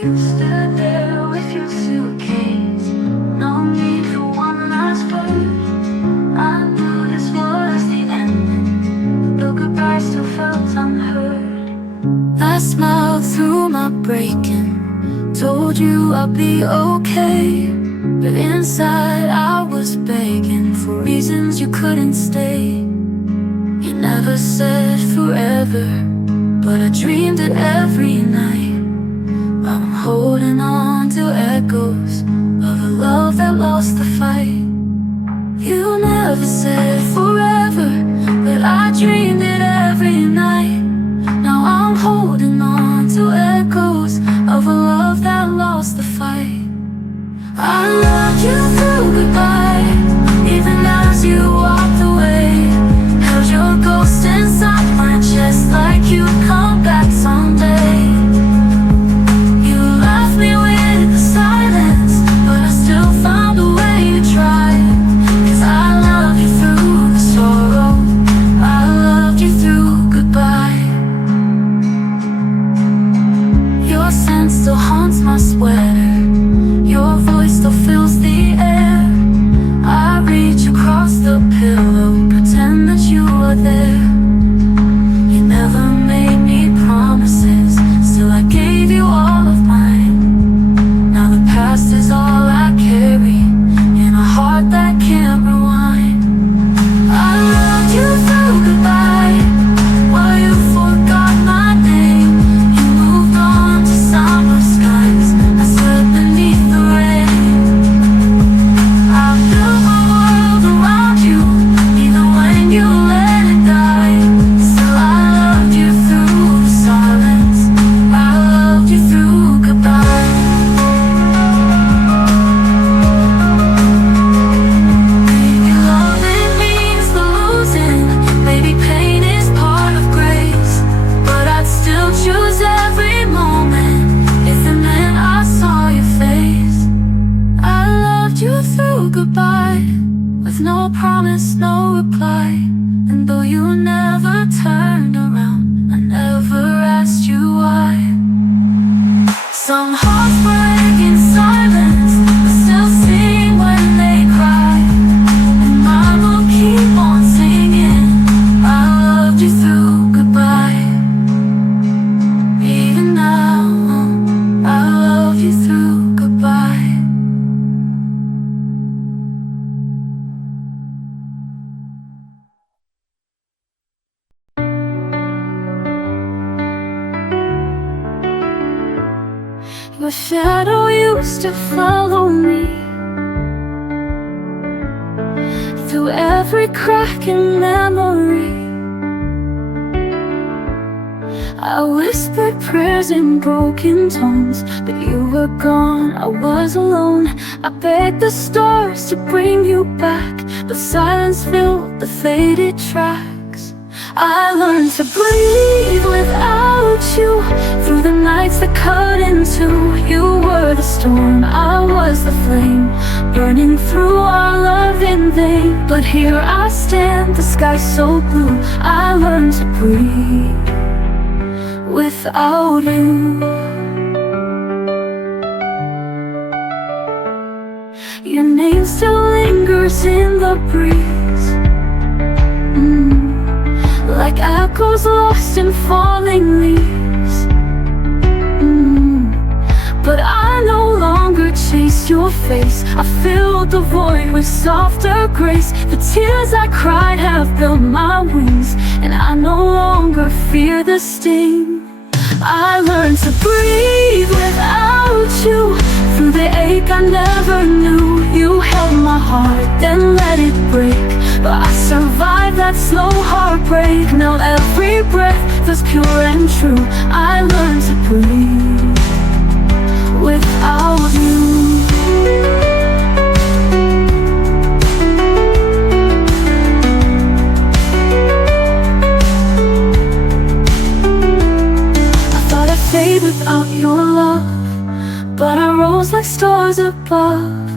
You stood there with your suitcase, no need for one last word. I knew this was the end, the goodbye still felt unheard. I smiled through my breaking, told you I'd be okay, but inside I was begging for reasons you couldn't stay. You never said forever, but I dreamed it every night. I'm holding on to echoes of a love that lost the fight. You never said forever, but I dreamed it every night. Now I'm holding on to echoes of a love that lost the fight. I loved you through goodbye, even as you walked away. Held your ghost inside my chest like you'd come back someday. Me with the silence, but I still found a way to try. 'Cause I love you through the sorrow, I loved you through goodbye. Your scent still haunts my sweater, your voice still fills the air. I reach across the pillow, pretend that you are there. You never made me promises, still I gave you all of mine. Past is all I carry, in a heart that can't rewind. I loved you through goodbye, while you forgot my name. You moved on to summer skies, I slept beneath the rain. I built my world around you, even when you let it die. Still I loved you through the silence, I loved you through goodbye. Choose every moment if it meant I saw your face. I loved you through goodbye, with no promise, no reply. And though you never turned around, I never asked you why. Some hearts break in silence, but still sing when they cry. And mine will keep on singing, I loved you through goodbye. Your shadow used to follow me through every crack in memory. I whispered prayers in broken tones, but you were gone, I was alone. I begged the stars to bring you back, but silence filled the faded tracks. I learned to breathe without you, through the nights that cut in two. You were the storm, I was the flame, burning through our love in vain. But here I stand, the sky so blue, I learned to breathe without you. Your name still lingers in the breeze, like echoes lost in falling leaves. But I no longer chase your face, I filled the void with softer grace. The tears I cried have built my wings, and I no longer fear the sting. I learned to breathe without you, through the ache I never knew. You held my heart, then let it break, but I survived that slow heartbreak. Now every breath feels pure and true. I learned to breathe without you. I thought I'd fade without your love, but I rose like stars above.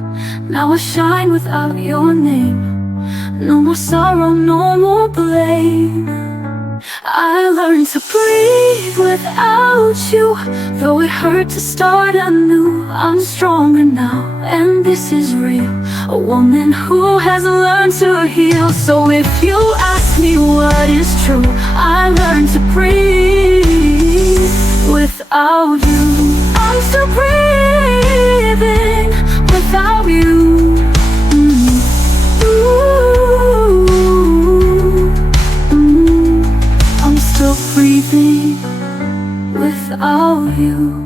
Now I shine without your name. No more sorrow, no more blame. I learned to breathe without you. Though it hurt to start anew, I'm stronger now, and this is real. A woman who has learned to heal. So if you ask me what is true, I learned to breathe without you. I'm still breathing without you. I'm still breathing without you.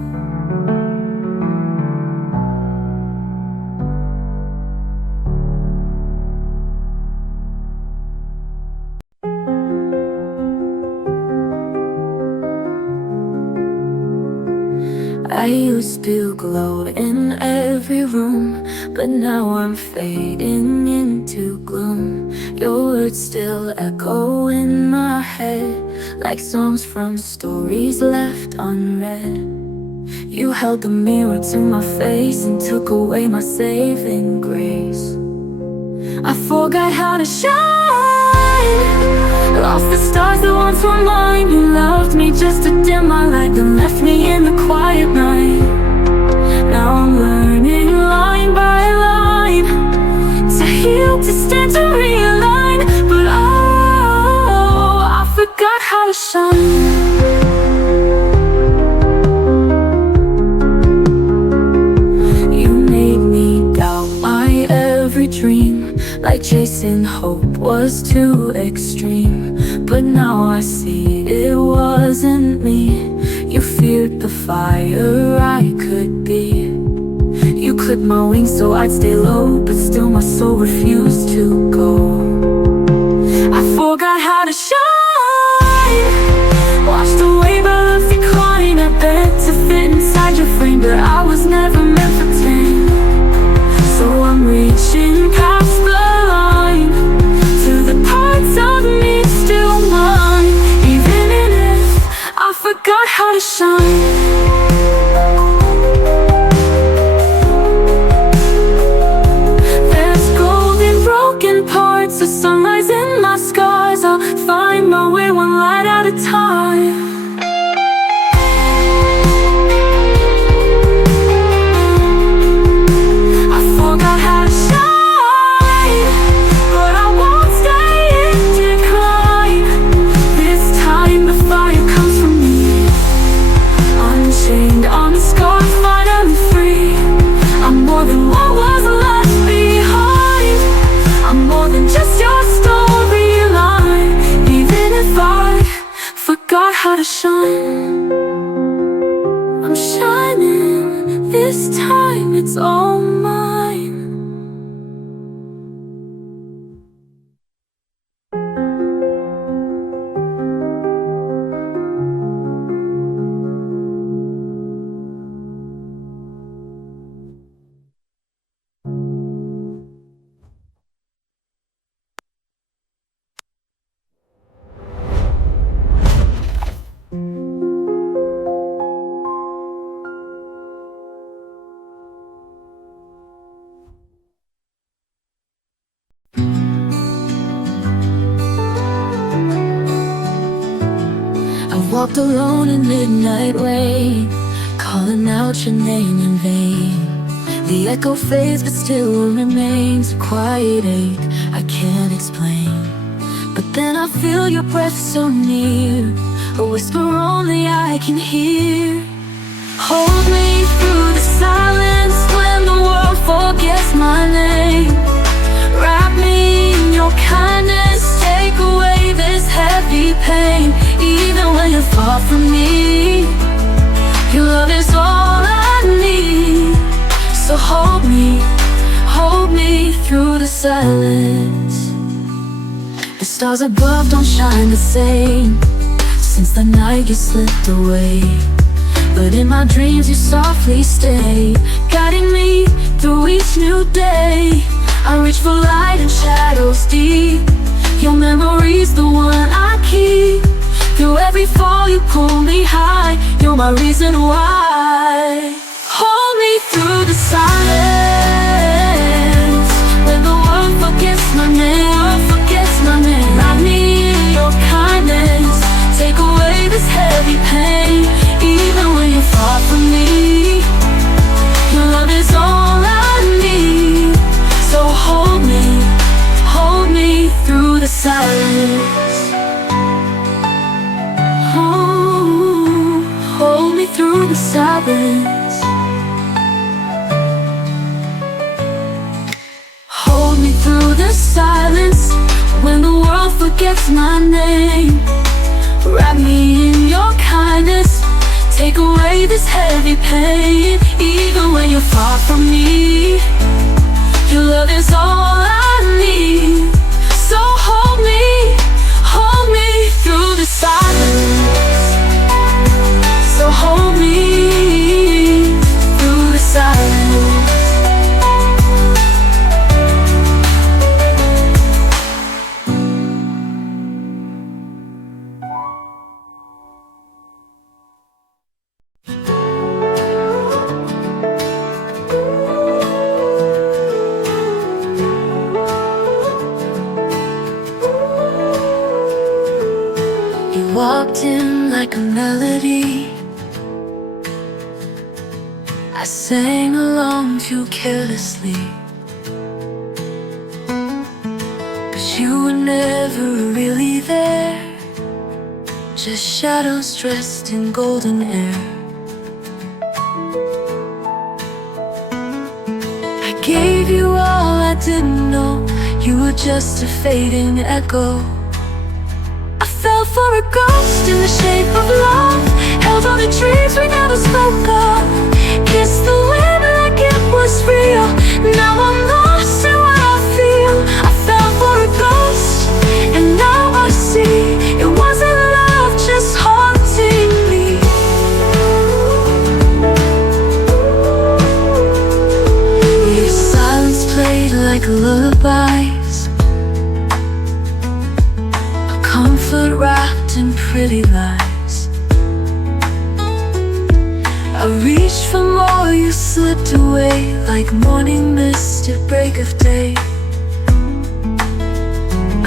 I used to glow in every room, but now I'm fading into gloom. Your words still echo in my head, like songs from stories left unread. You held the mirror to my face and took away my saving grace. I forgot how to shine, lost the stars that once were mine. You loved me just to dim my light, then left me in the quiet night. Now I'm learning line by line to heal, to stand, to realign. But oh, I forgot how to shine. You made me doubt my every dream, like chasing hope was too extreme. But now I see it wasn't me. You feared the fire I could be. You clipped my wings so I'd stay low, but still my soul refused to go. I forgot how to shine, washed away by love's decline. I begged to fit inside your frame, but I was never meant for tame. So I'm reaching past the line to the parts of me still mine. Even if I forgot how to shine. There's gold in broken parts, a sunrise in my scars. I'll find my way one light at a time. How to shine. I'm shining, this time it's all mine. Walked alone in midnight rain, calling out your name in vain. The echo fades but still remains a quiet ache I can't explain. But then I feel your breath so near, a whisper only I can hear. Hold me through the silence when the world forgets my name. Wrap me in your kindness, take away this heavy pain. Even when you're far from me, your love is all I need. So hold me through the silence. The stars above don't shine the same since the night you slipped away. But in my dreams you softly stay, guiding me through each new day. I reach for light in shadows deep. Your memory's the one I keep. Through every fall you pull me high. You're my reason why. Hold me through the silence when the world forgets my name. Wrap me in your kindness, silence. Hold me through the silence when the world forgets my name. Wrap me in your kindness, take away this heavy pain. Even when you're far from me, your love is all I need. So hold me through the silence. So hold me through the silence. Walked in like a melody, I sang along too carelessly, 'cause you were never really there, just shadows dressed in golden air. I gave you all I didn't know, you were just a fading echo. Fell for a ghost in the shape of love, held on to dreams we never spoke of, kissed the wind like it was real. Now I'm lost in what I feel. I fell for a ghost, and now I see it wasn't love, just haunting me. Your silence played like a lullaby, comfort wrapped in pretty lies. I reached for more, you slipped away like morning mist at break of day.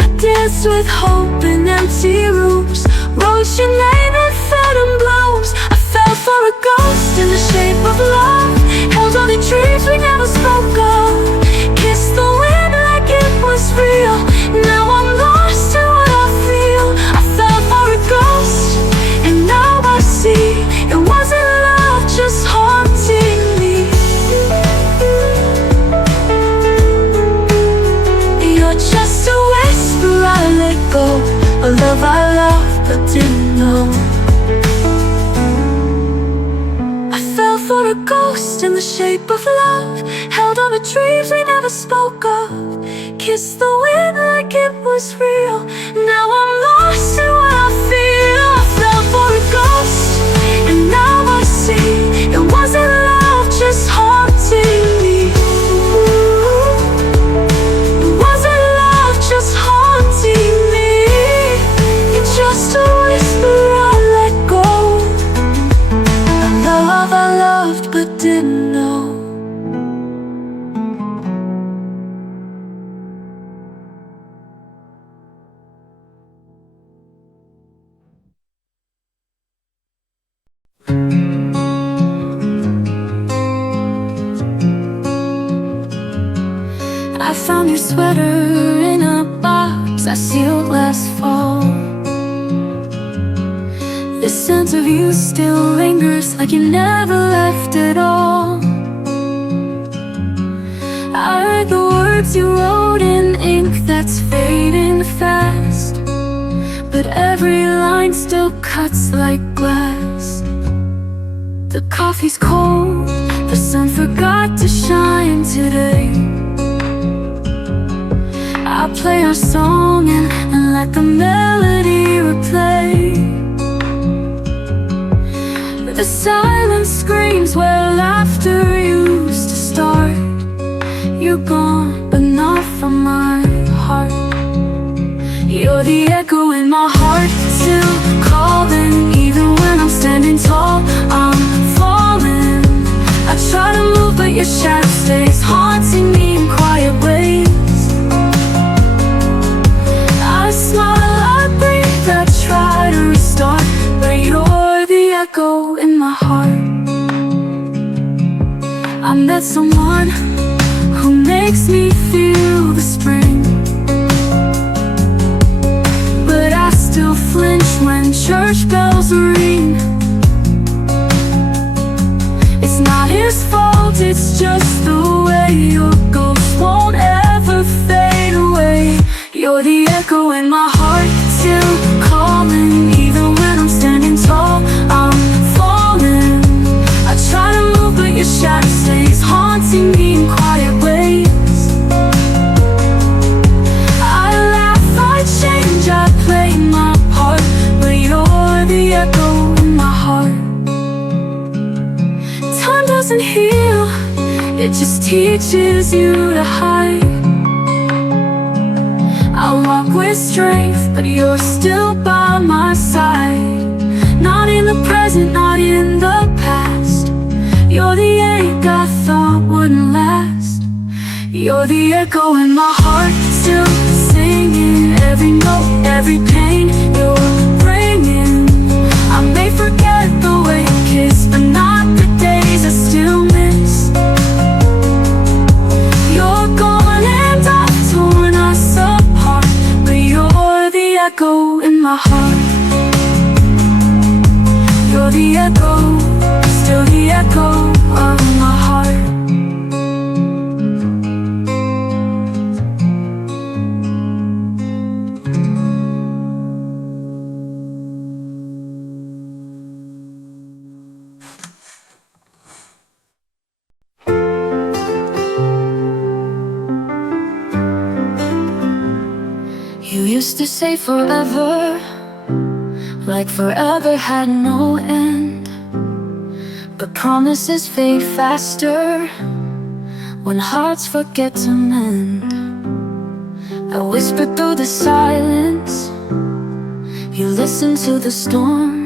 I danced with hope in empty rooms, wrote your name in phantom blooms. I fell for a ghost in the shape of love, held on to dreams we never spoke of, kissed the wind like it was real. Now I'm lost in what I feel. I fell for a ghost, and now I see it wasn't love, just haunting me. You're just a whisper I let go, a love I loved but didn't know. I fell for a ghost in the shape of love, held on to dreams we never spoke of, kissed the wind like it was real. Now I'm lost in what I feel. I fell for a ghost, and now I see it wasn't love, just haunting me. It wasn't love, just haunting me. You're just a whisper I let go, a love I loved but didn't know. I found your sweater in a box I sealed last fall. The scent of you still lingers like you never left at all. I read the words you wrote in ink that's fading fast, but every line still cuts like glass. The coffee's cold, the sun forgot to shine today. I play our song and let the melody replay. The silence screams where laughter used to start. You're gone, but not from my heart. You're the echo in my heart, still calling. Even when I'm standing tall, I'm falling. I try to move, but your shadow stays haunting me in quiet ways. I smile, I breathe, I try to restart, but you're the echo in my heart. I met someone who makes me feel the spring, but I still flinch when church bells ring. It's not his fault, it's just the way your ghost won't ever fade away. You're the echo in my heart, still calling. Even when I'm standing tall, I'm falling. I try to move but your shadow stays haunting me in quiet ways. I laugh, I change, I play my part, but you're the echo in my heart. Time doesn't heal, it just teaches you to hide. I walk with strength, but you're still by my side. Not in the present, not in the past. You're the ache I thought wouldn't last. You're the echo in my heart, still singing. Every note, every pain you're bringing. I may forget the way you kiss, but not the days I still miss. You're gone and I've torn us apart, but you're the echo in my heart. You're the echo, still the echo of my heart. You used to say forever, like forever had no end. But promises fade faster when hearts forget to mend. I whispered through the silence, you listened to the storm.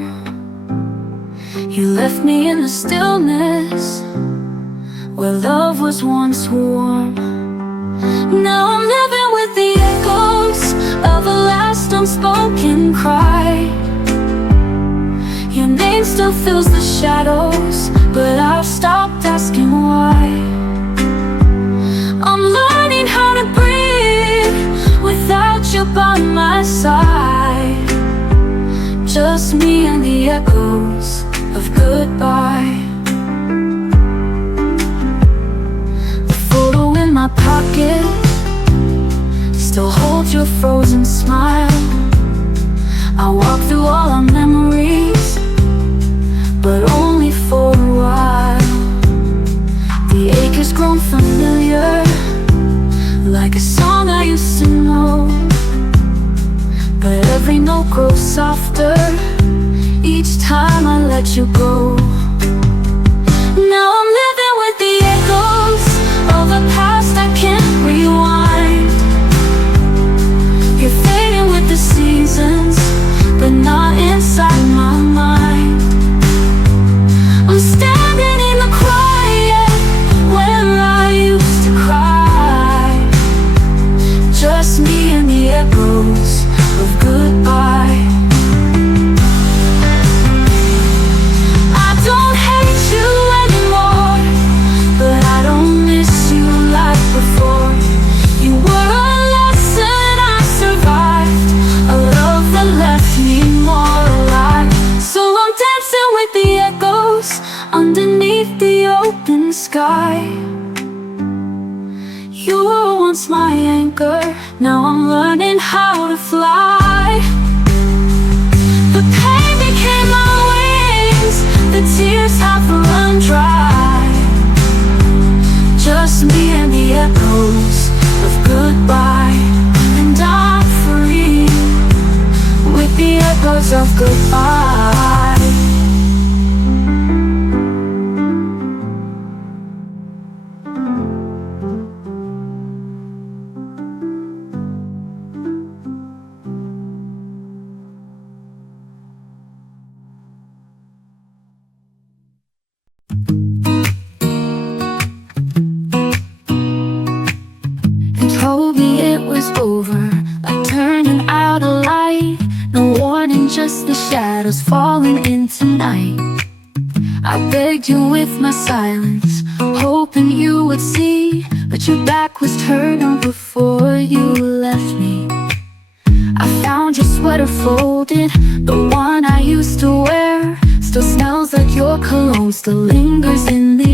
You left me in the stillness where love was once warm. Now I'm living with the echoes of a last unspoken cry. Your name still fills the shadows, but I've stopped asking why. I'm learning how to breathe without you by my side. Just me and the echoes of goodbye. The photo in my pocket still holds your frozen smile. I walk through all our memories, but only for a while. The ache has grown familiar, like a song I used to know. But every note grows softer each time I let you go. Now I'm living with the echoes of a past I can't rewind. You're fading with the seasons, but not inside my mind. I'm standing in the quiet where I used to cry. Just me and the echoes of goodbye. I don't hate you anymore, but I don't miss you like before. You were a lesson I survived, a love that left me more alive. So I'm dancing with the echoes underneath the open sky. You were once my anchor, now I'm learning how to fly. The pain became my wings, the tears have run dry. Just me and the echoes of goodbye. And I'm free with the echoes of goodbye. Told me it was over, like turning out a light. No warning, just the shadows falling into night. I begged you with my silence, hoping you would see, but your back was turned on before you left me. I found your sweater folded, the one I used to wear. Still smells like your cologne, still lingers in the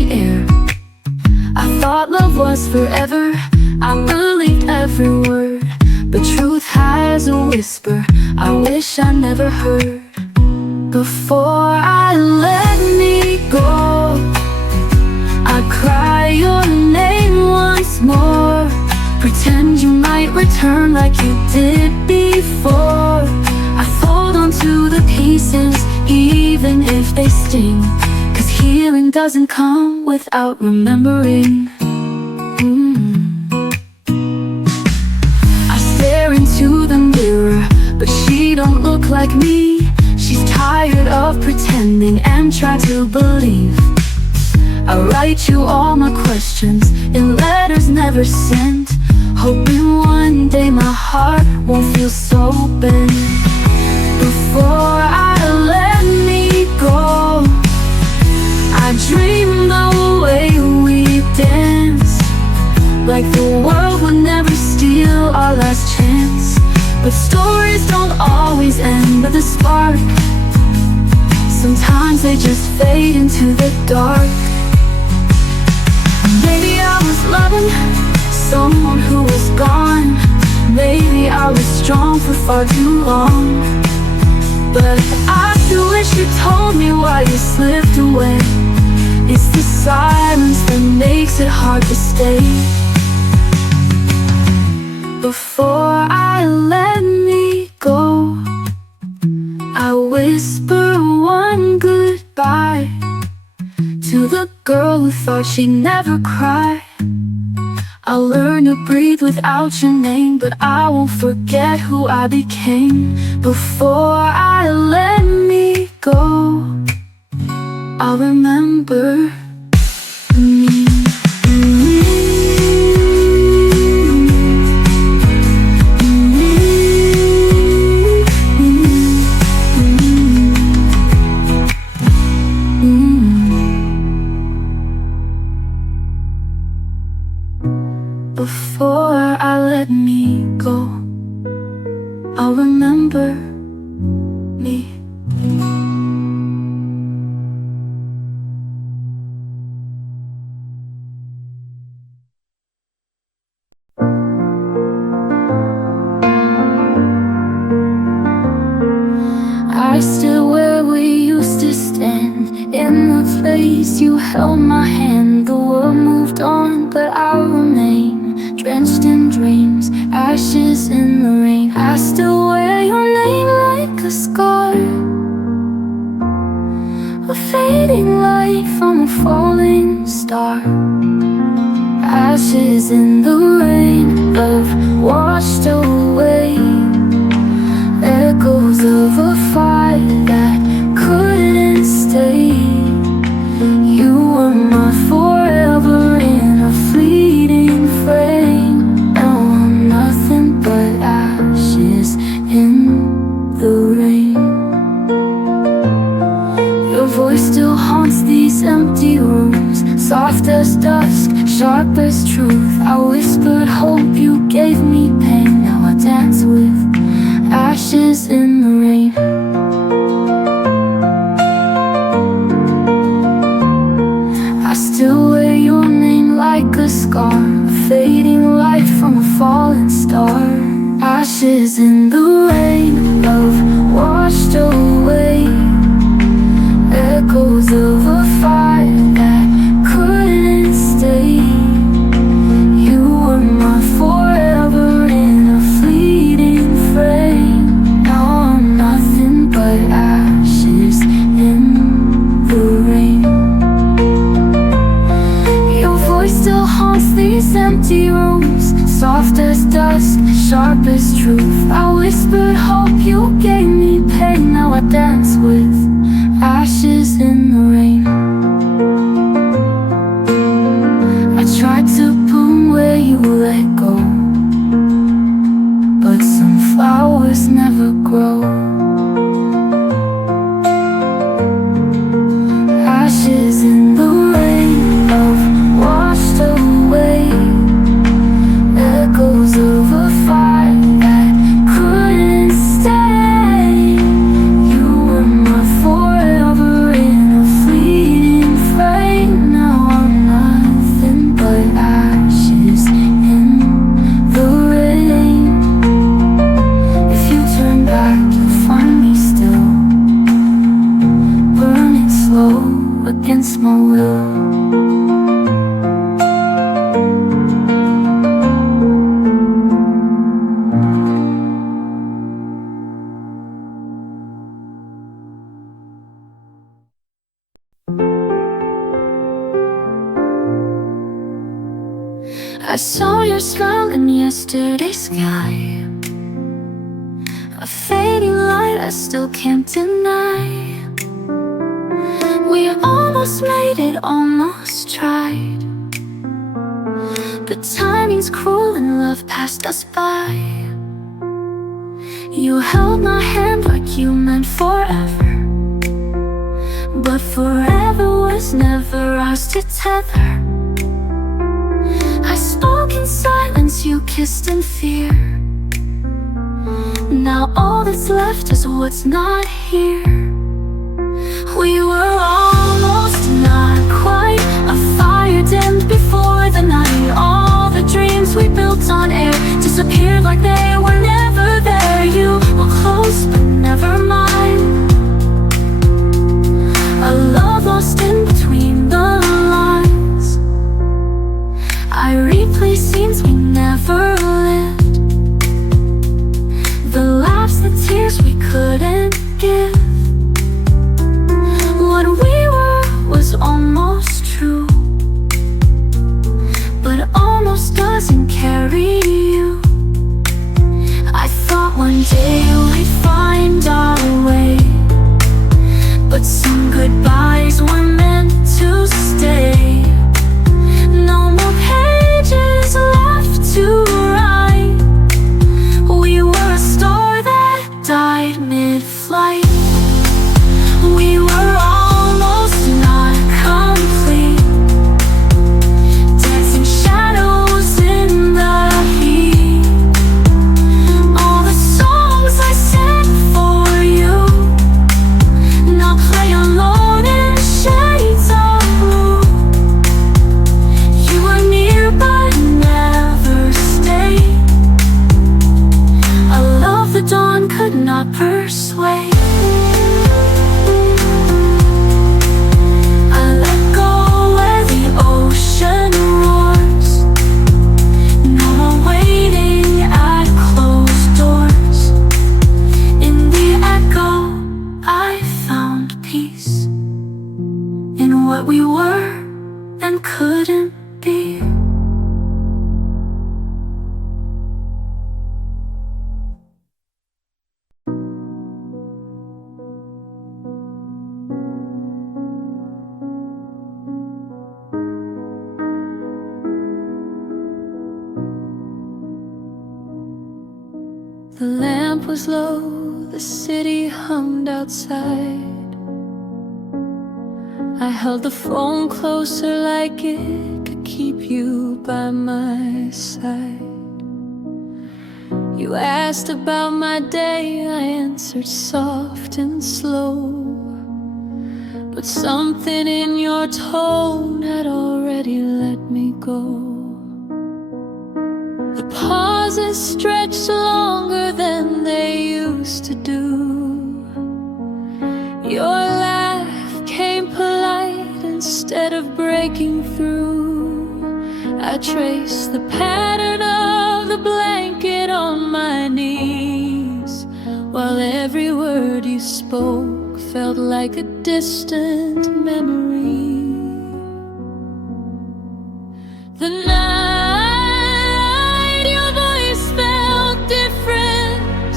forever. I believe every word, but truth has a whisper I wish I never heard. Before I let me go, I cry your name once more. Pretend you might return like you did before. I fold onto the pieces even if they sting, 'cause healing doesn't come without remembering. I stare into the mirror, but she don't look like me. She's tired of pretending and try to believe. I write you all my questions in letters never sent, hoping one day my heart won't feel so bent. Before I let me go, I dream the way we dance, like the world would never steal our last chance. But stories don't always end with a spark. Sometimes they just fade into the dark. Maybe I was loving someone who was gone. Maybe I was strong for far too long. But I still wish you told me why you slipped away. It's the silence that makes it hard to stay. Before I let me go, I whisper one goodbye to the girl who thought she'd never cry. I'll learn to breathe without your name, but I won't forget who I became. Before I let me go, I'll remember me. Before I let me go, I'll remember me. I stood where we used to stand, in the place you held my hand. The world moved on, but I remain drenched in dreams, ashes in the rain. I still wear your name like a scar, a fading light from a falling star. Ashes in the rain, love washed away, echoes of a fire that couldn't stay. You were my forever in a fleeting frame. Now I'm nothing but ashes in the rain. Your voice still haunts these empty rooms, soft as dusk, sharp as truth. I whispered hope, you gave me pain. Now I dance with ashes in the rain. I still wear your name like a scar, a fading light from a falling star. Ashes in the rain, love washed away, echoes of a fire that couldn't stay. You were my forever in a fleeting frame. Now I'm nothing but ashes in the rain. Your voice still haunts these empty rooms, soft as dust, sharp as truth. I whispered hope, you gave me pain. Now I dance with ashes in the rain. I tried to bloom where you let go, but some flowers never grow. Ashes in the rain, love washed away, echoes of a fire that couldn't stay. You were my forever in a fleeting frame. Now I'm nothing but ashes I saw your smile in yesterday's sky, a fading light I still can't deny. We almost made it, almost tried, but timing's cruel and love passed us by. You held my hand like you meant forever, but forever was never ours to tether. I spoke in silence, you kissed in fear. Now all that's left is what's not here. We were almost, not quite. A fire dimmed before the night. All the dreams we built on air disappeared like they were never there. You were close but never mine, a love lost in between the lines. I replay scenes we never lived, the laughs, the tears we couldn't give. What we were was almost true, but almost doesn't carry you. I thought one day we'd find our way, but some goodbyes were meant to stay. No more pages left to write. We were a star that died mid-flight. We were almost not complete, dancing shadows in the heat. All the songs I sang for you now play alone in shades of blue. You were near but never stayed, a love the dawn could not persuade. I let go where the ocean roars. No more waiting at closed doors. In the echo I found peace, in what we were and couldn't be. The lamp was low, the city hummed outside. I held the phone closer like it could keep you by my side. You asked about my day, I answered soft and slow, but something in your tone had already let me go. The pauses stretched longer than they used to do. Your laugh came polite instead of breaking through. I traced the pattern of the blanket on my knees, while every word you spoke felt like a distant memory. The night your voice felt different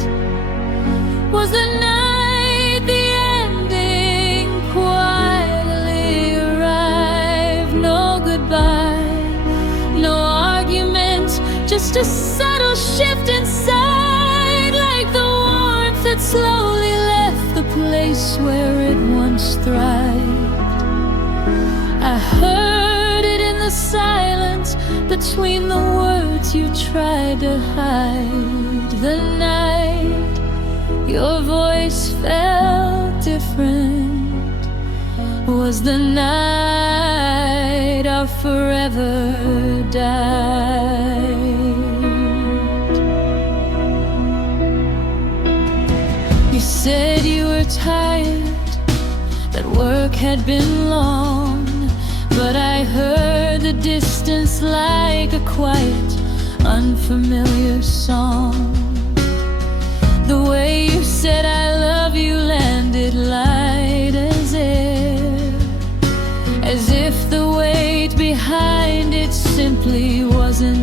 was the night the ending quietly arrived. No goodbye, no argument, just a subtle shift inside, like the warmth that slowly left the place where it once thrived. I heard it in the silence between the words you tried to hide. The night your voice felt different was the night our forever died. You said you were tired, that work had been long, but I heard the distance like a quiet, unfamiliar song. The way you said I love you landed light as air, as if the weight behind it simply wasn't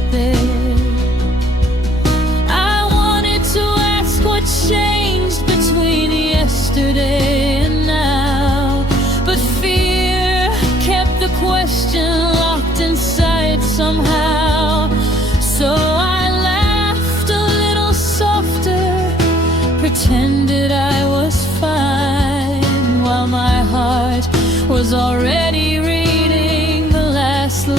was already reading the last line.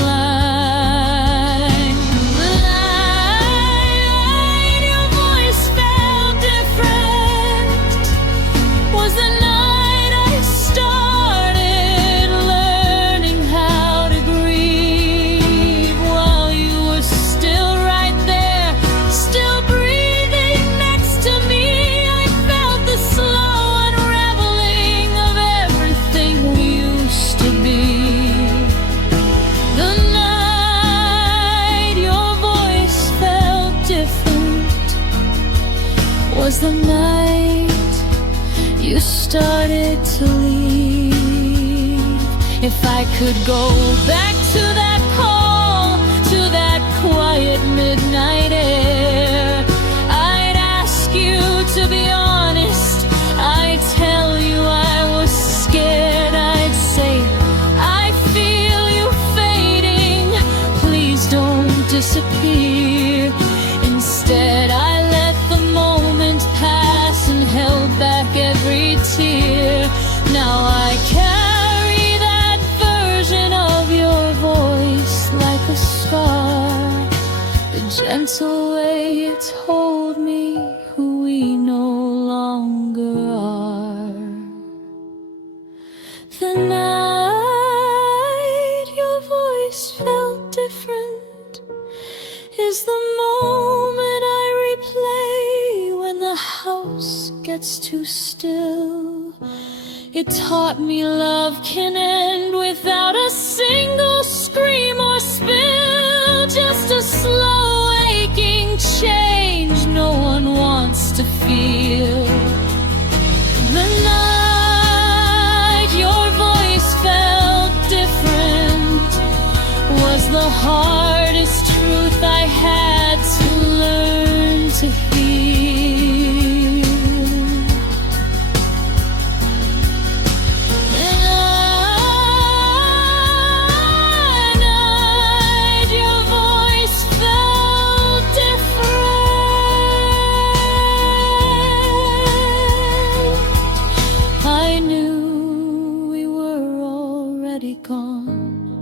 The night your voice felt different was the night I started learning how to grieve. While you were still right there, still breathing next to me, I felt the slow unraveling of everything we used to be. The night your voice felt different was the night you started to leave. If I could go back to that call, to that quiet midnight air, I'd ask you to be honest. I'd tell you I was scared. I'd say, I feel you fading, please don't disappear. Instead I let the moment pass and held back every tear. Now I carry that version of your voice like a scar, the gentle way you told me who we no longer are. The night your voice felt different is the moment I replay when the house gets too still. It taught me love can end without a single scream or spill, just a slow aching change no one wants to feel. The night your voice felt different was the hardest truth I had to learn to heal. The night your voice felt different, I knew we were already gone,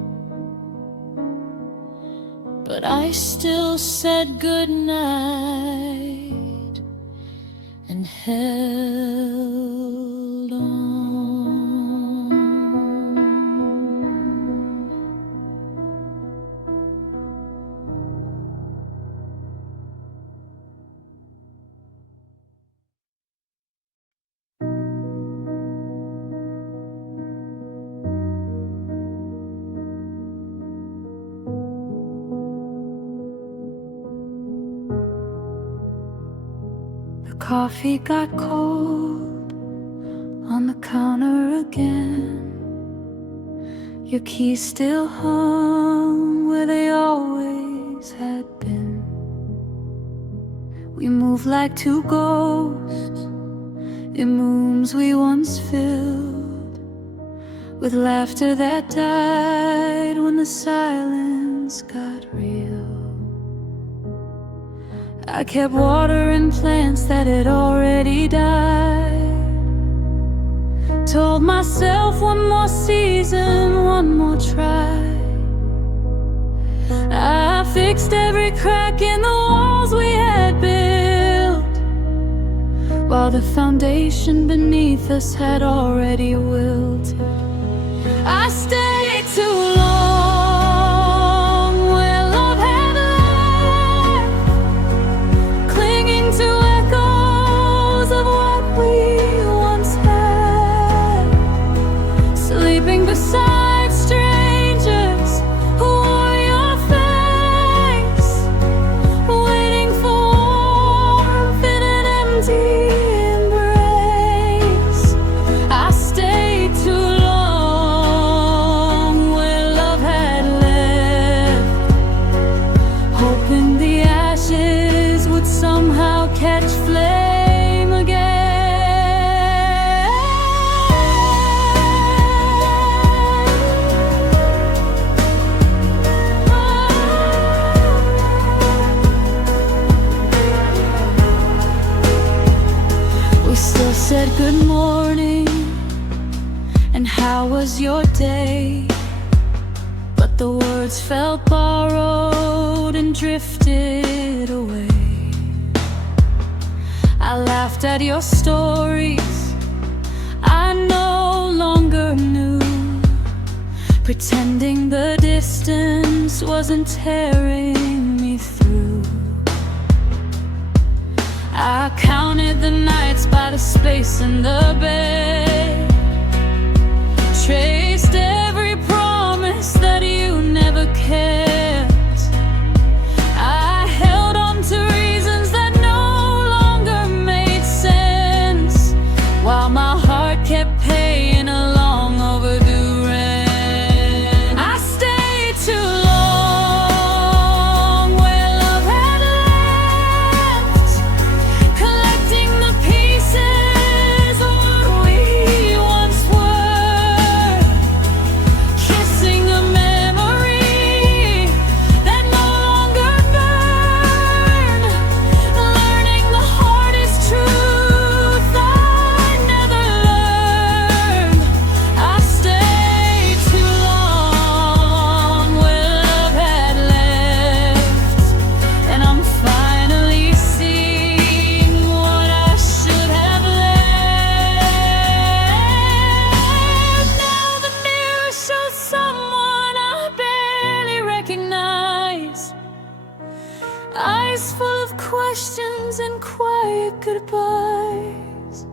but I still said goodnight and held on. The coffee got cold on the counter again. Your keys still hung where they always had been. We move like two ghosts in rooms we once filled, with laughter that died when the silence got real. I kept watering plants that had already died. Told myself one more season, one more try. I fixed every crack in the walls we had built, while the foundation beneath us had already wilted. I stayed too long where love had left, clinging to echoes of what we once had, sleeping beside strangers who wore your face, waiting for warmth in an empty embrace. I stayed too long was your day, but the words felt borrowed and drifted away. I laughed at your stories I no longer knew, pretending the distance wasn't tearing me through. I counted the nights by the space in the bed, traced every promise that you never kept. I held on to reasons that no longer made sense, while my heart kept paying a long overdue rent. I stayed too long where love had left, collecting the pieces of what we once were, kissing a memory that no longer burned, learning the hardest truth I never learned. I stayed too long where love had left, and I'm finally seeing what I should have left. Now the mirror shows someone I barely recognize, eyes full of questions and quiet goodbyes.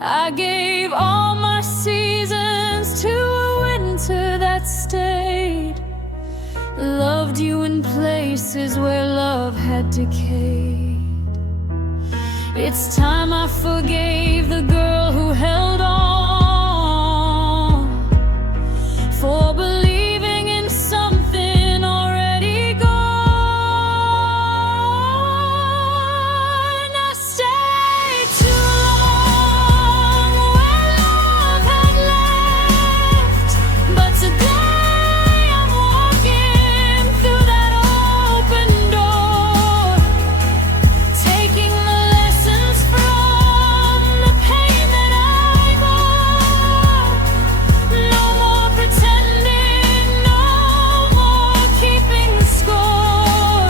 I gave all my seasons to a winter that stayed, loved you in places where love had decayed. It's time I forgave the girl who held on, for believing in something already gone. I stayed too long where love had left, but today I'm walking through that open door, taking the lessons from the pain that I bore. No more pretending, no more keeping score.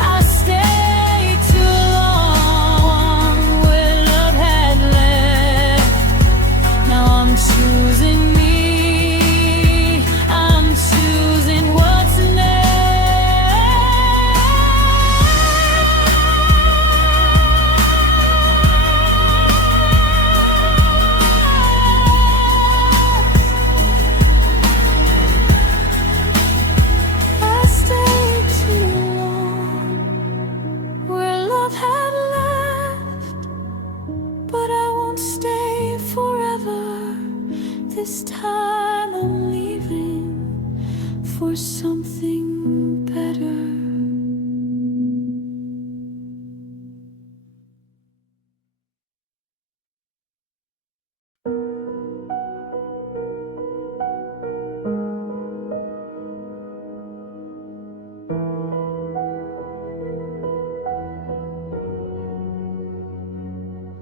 I stayed too long where love had left. Now I'm choosing me, I'm choosing what's next. I stayed too long where love had left, but I won't stay forever. This time I'm leaving for something better.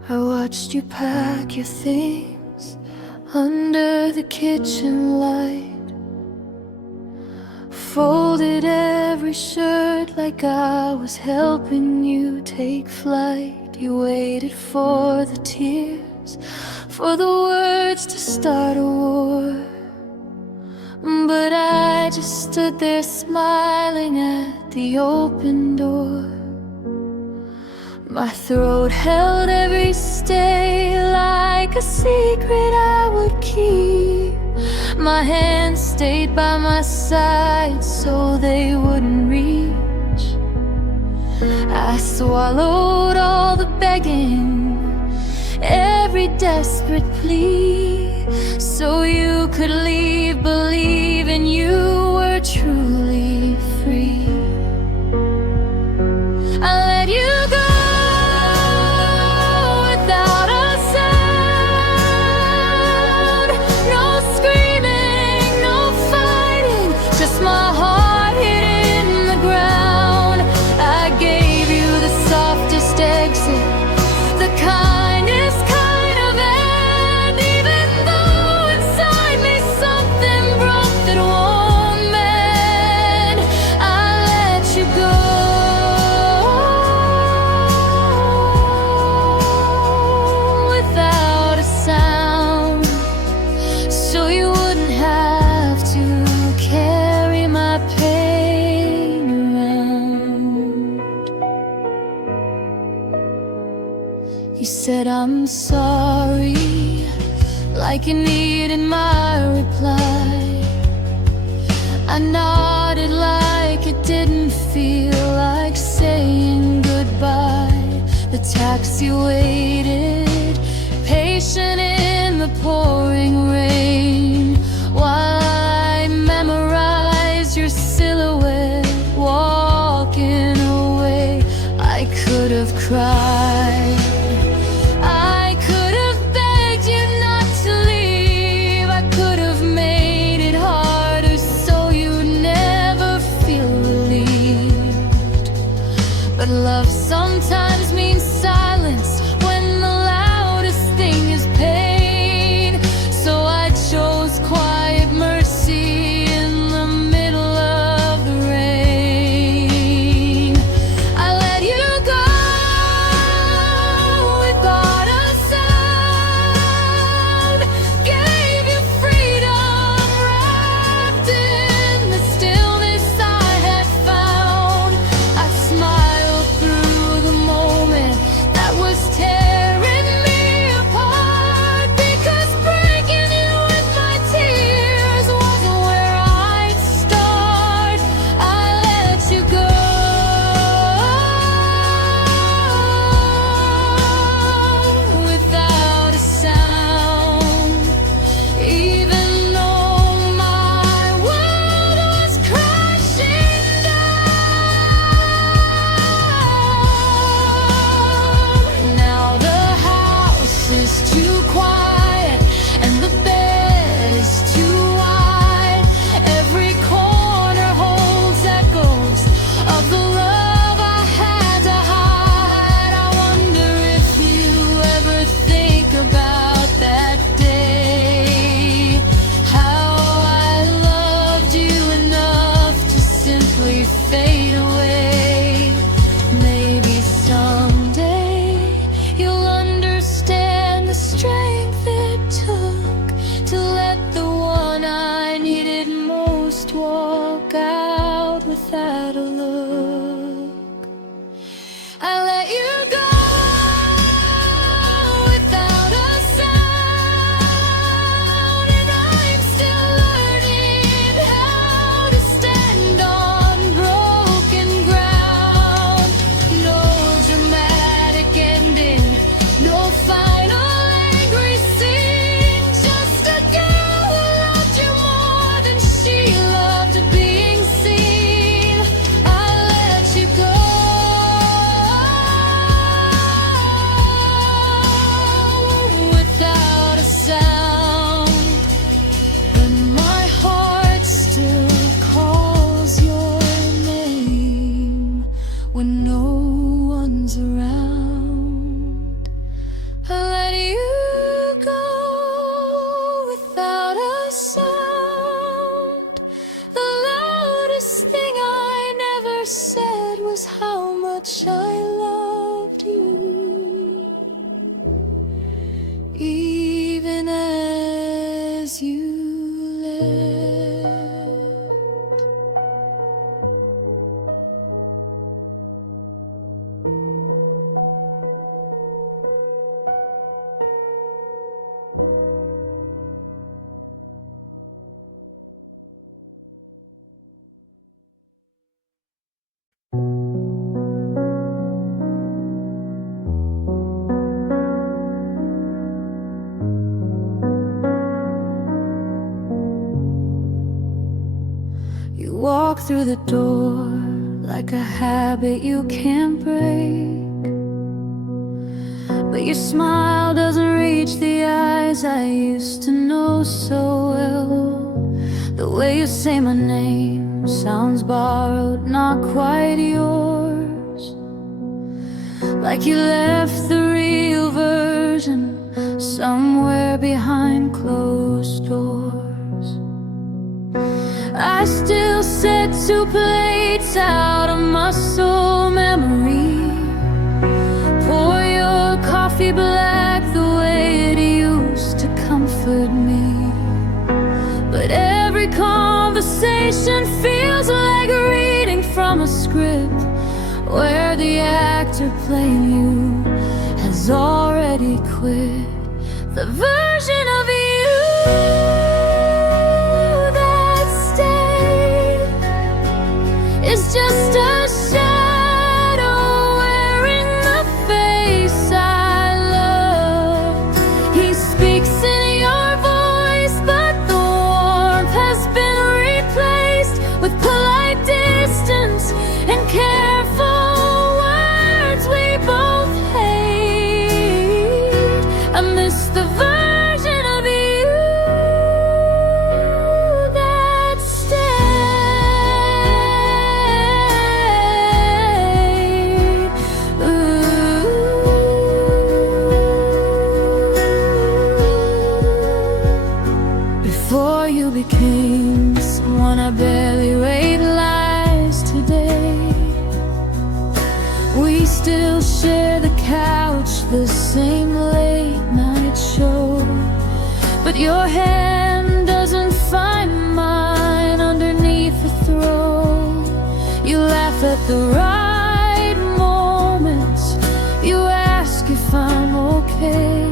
I watched you pack your things under the kitchen light, folded every shirt like I was helping you take flight. You waited for the tears, for the words to start a war, but I just stood there smiling at the open door. My throat held every stay like a secret I would keep. My hands stayed by my side so they wouldn't reach. I swallowed all the begging, every desperate plea, so you could leave, believing you were truly free. I let you go without a sound. No screaming, no fighting, just my heart hid in the ground. I gave you the softest exit, the kindest kind of end, even though inside me You said I'm sorry, like you needed my reply. I nodded like it didn't feel like saying goodbye. The taxi waited, patient in the pouring rain, while I memorized your silhouette walking away. I could have cried, I could have begged you not to leave, I could have made it harder so you'd never feel relieved. But love sometimes means silence when the loudest thing is pain. So I chose quiet mercy in the middle of the rain. I let you go without a sound, gave you freedom wrapped in the stillness I had found. I smiled through the moment that was tearing me apart, because breaking you with my tears wasn't where I'd start. I let you go without a sound, even though my world was crashing down. Now the house is too quiet and the bed is too wide. Every corner holds echoes of the love I had to hide. I wonder if you ever think about that day, how I loved you enough to simply fade away. Maybe someday you'll understand the strength it took to let the one I needed most walk out without a look. I let you go without a sound, and I'm still learning how to stand on broken ground. No dramatic ending, no final angry scene, just a girl who loved you more than she loved being seen. I let you go without a sound, and my heart still calls your name when no one's around. I let you go without a sound. The loudest thing I never said was how much I loved you, even as you left. You walk through the door like a habit you can't break, but your smile doesn't reach the eyes I used to know so well. The way you say my name sounds borrowed, not quite yours, like you left the real version somewhere behind closed doors. I still set 2 plates out of muscle memory, pour your coffee black the way it used to comfort me. But every conversation feels like reading from a script where the actor playing you has already quit. The version of you that stayed is just a shadow wearing the face I love. He speaks in your voice, but the warmth has been replaced with polite distance and careful words we both hate. I miss the version of you that stayed. Before you became someone I barely realized today, we still share the couch, the same late night show. But your hand doesn't find mine underneath the throw. You laugh at the right moments, you ask if I'm okay.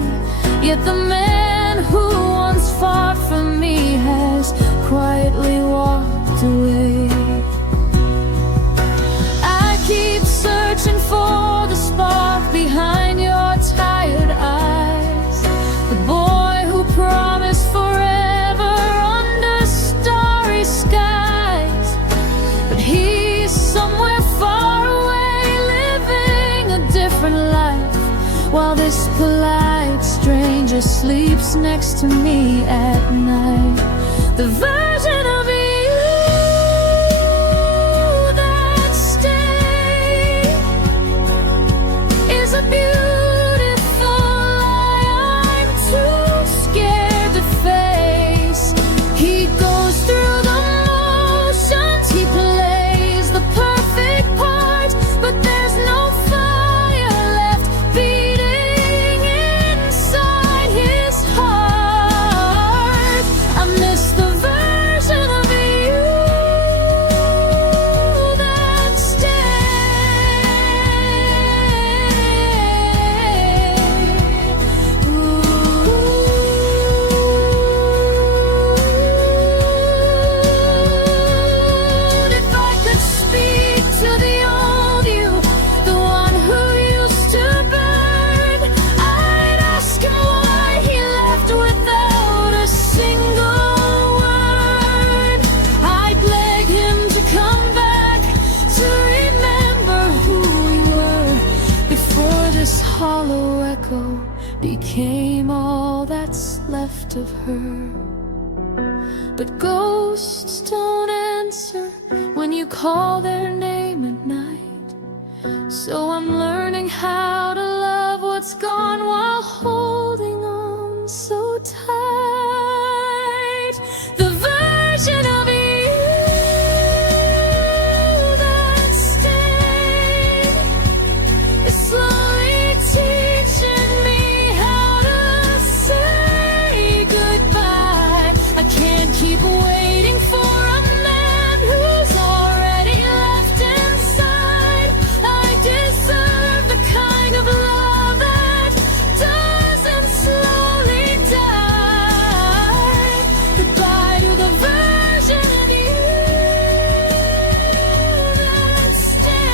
Yet the man who once fought for me has quietly walked away. I keep searching for the spark behind your tired eyes, the boy who promised forever under starry skies. But he's somewhere far away, living a different life, while this polite stranger sleeps next to me at night. The version of you that stayed is a beautiful lie I'm too scared to face. He goes through the motions, he plays the perfect part, but there's no fire left beating inside his heart. I miss the version of you that stayed. If I could speak to the old you, the one who used to burn, I'd ask him why he left without a single word. I'd beg him to come back, to remember who we were before this hollow echo became all that's left of her. But ghosts don't answer when you call their name at night. So I'm learning how to love what's gone while holding on so tight. The version of you that stayed is slowly teaching me how to say goodbye. I can't keep waiting for a man who's already left inside. I deserve the kind of love that doesn't slowly die. Goodbye to the version of you that stayed.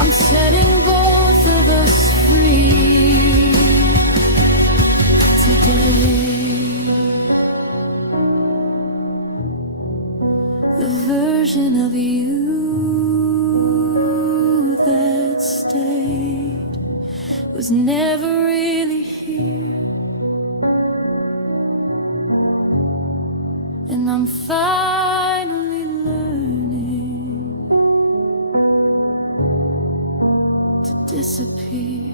I'm setting both of us free today. The version of you that stayed was never really here, and I'm finally learning to disappear.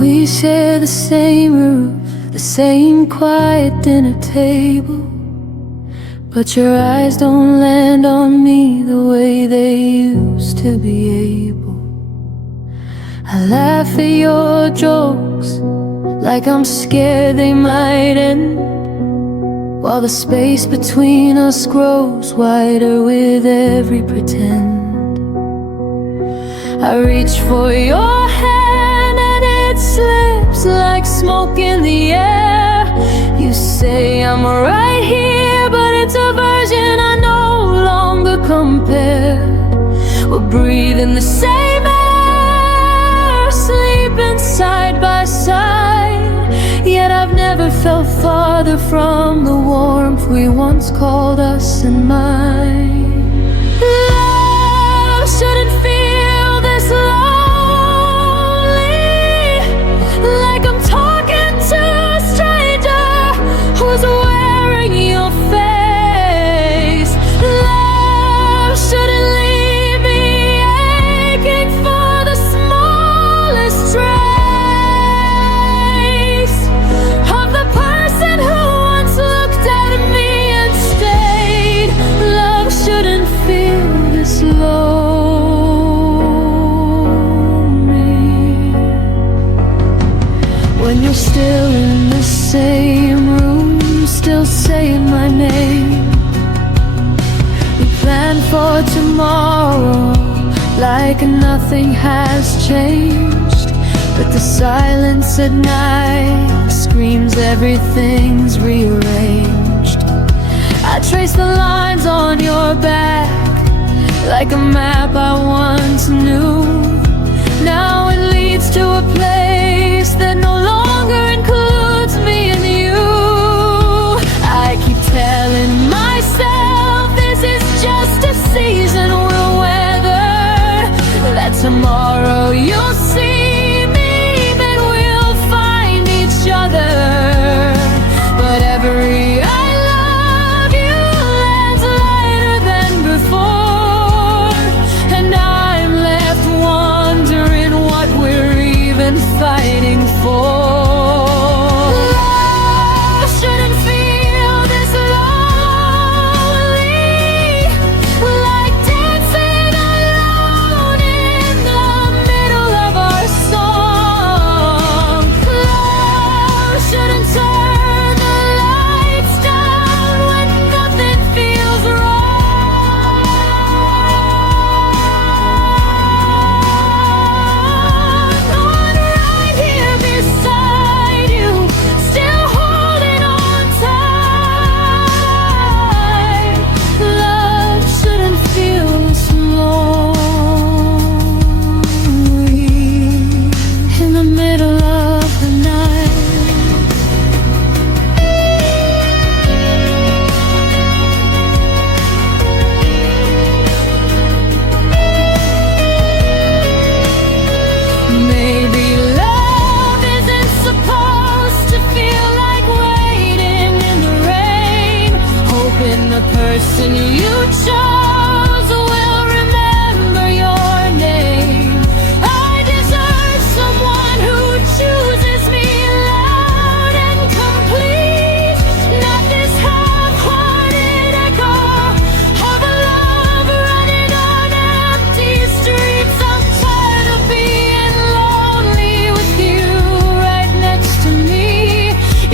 We share the same roof, the same quiet dinner table, but your eyes don't land on me the way they used to be able. I laugh at your jokes like I'm scared they might end, while the space between us grows wider with every pretend. I reach for your hand and it slips like smoke in the air. You say I'm right here, but it's a version I no longer compare. We're breathing the same air, sleeping side by side, yet I've never felt farther from the warmth we once called us and mine. Love shouldn't feel this lonely, like I'm talking to a stranger who's wearing your face. Love shouldn't leave me aching for the smallest trace of the person who once looked at me and stayed. Love shouldn't feel this lonely. When you're still in the same room, still saying my name. We plan for tomorrow like nothing has changed, but the silence at night screams everything's rearranged. I trace the lines on your back like a map I once knew. Now it leads to a place that no longer includes me and you. I keep telling myself this is just a season we'll weather, that tomorrow you'll see me, that we'll find each other. But every I love you lands lighter than before, and I'm left wondering what we're even fighting for. Love shouldn't feel this lonely, like dancing alone in the middle of our song. Love shouldn't turn the lights down when nothing feels wrong. On right here beside you, still holding on tight. Love shouldn't feel this lonely in the middle of the night. Maybe love isn't supposed to feel like waiting in the rain, hoping the person you chose will remember your name. I deserve someone who chooses me loud and complete, not this half-hearted echo of a love running on empty streets. I'm tired of being lonely with you right next to me.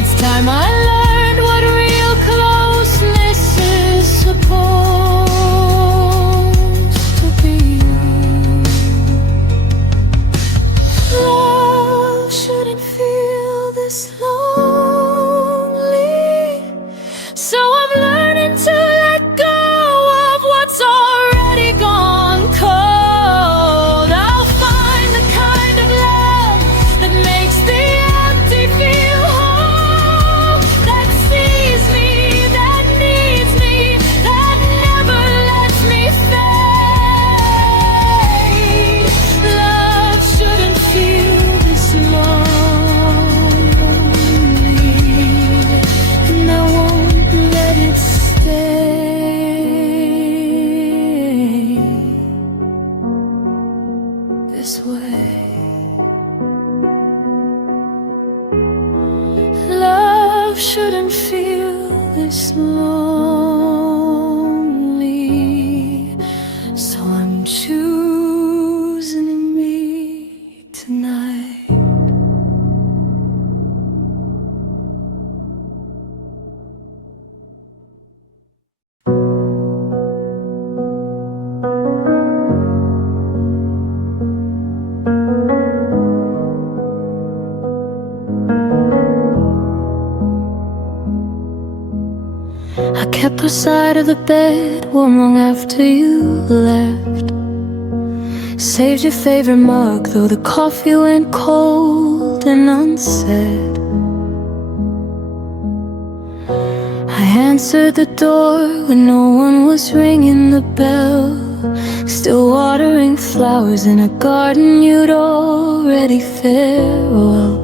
It's time I learned what real closeness is supposed to be. Love shouldn't feel this lonely, so I'm learning to let go of what's already gone cold. I'll find the kind of love that makes the empty feel whole, that sees me, that needs me, that never lets me fade. Love shouldn't feel this lonely, and I won't let it stay this way. Love shouldn't feel this lonely, so I'm choosing me tonight. I kept our side of the bed warm long after you left. Saved your favorite mug, though the coffee went cold and unsaid. I answered the door when no one was ringing the bell, still watering flowers in a garden you'd already farewell.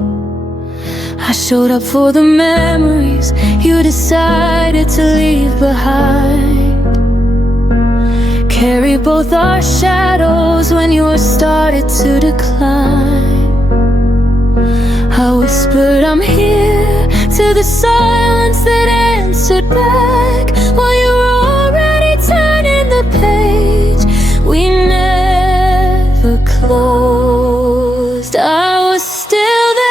I showed up for the memories you decided to leave behind. Carry both our shadows when yours started to decline. I whispered I'm here to the silence that answered back, while you were already turning the page we never closed. I was still there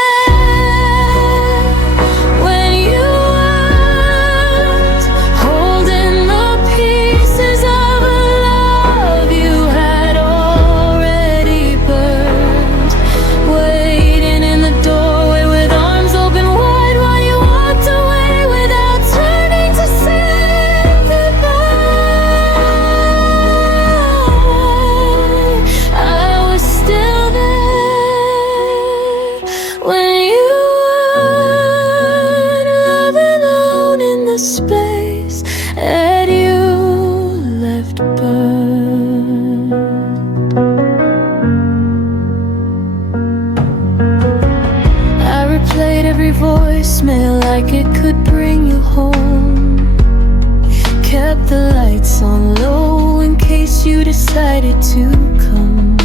space that you left burned. I replayed every voicemail like it could bring you home. Kept the lights on low in case you decided to come.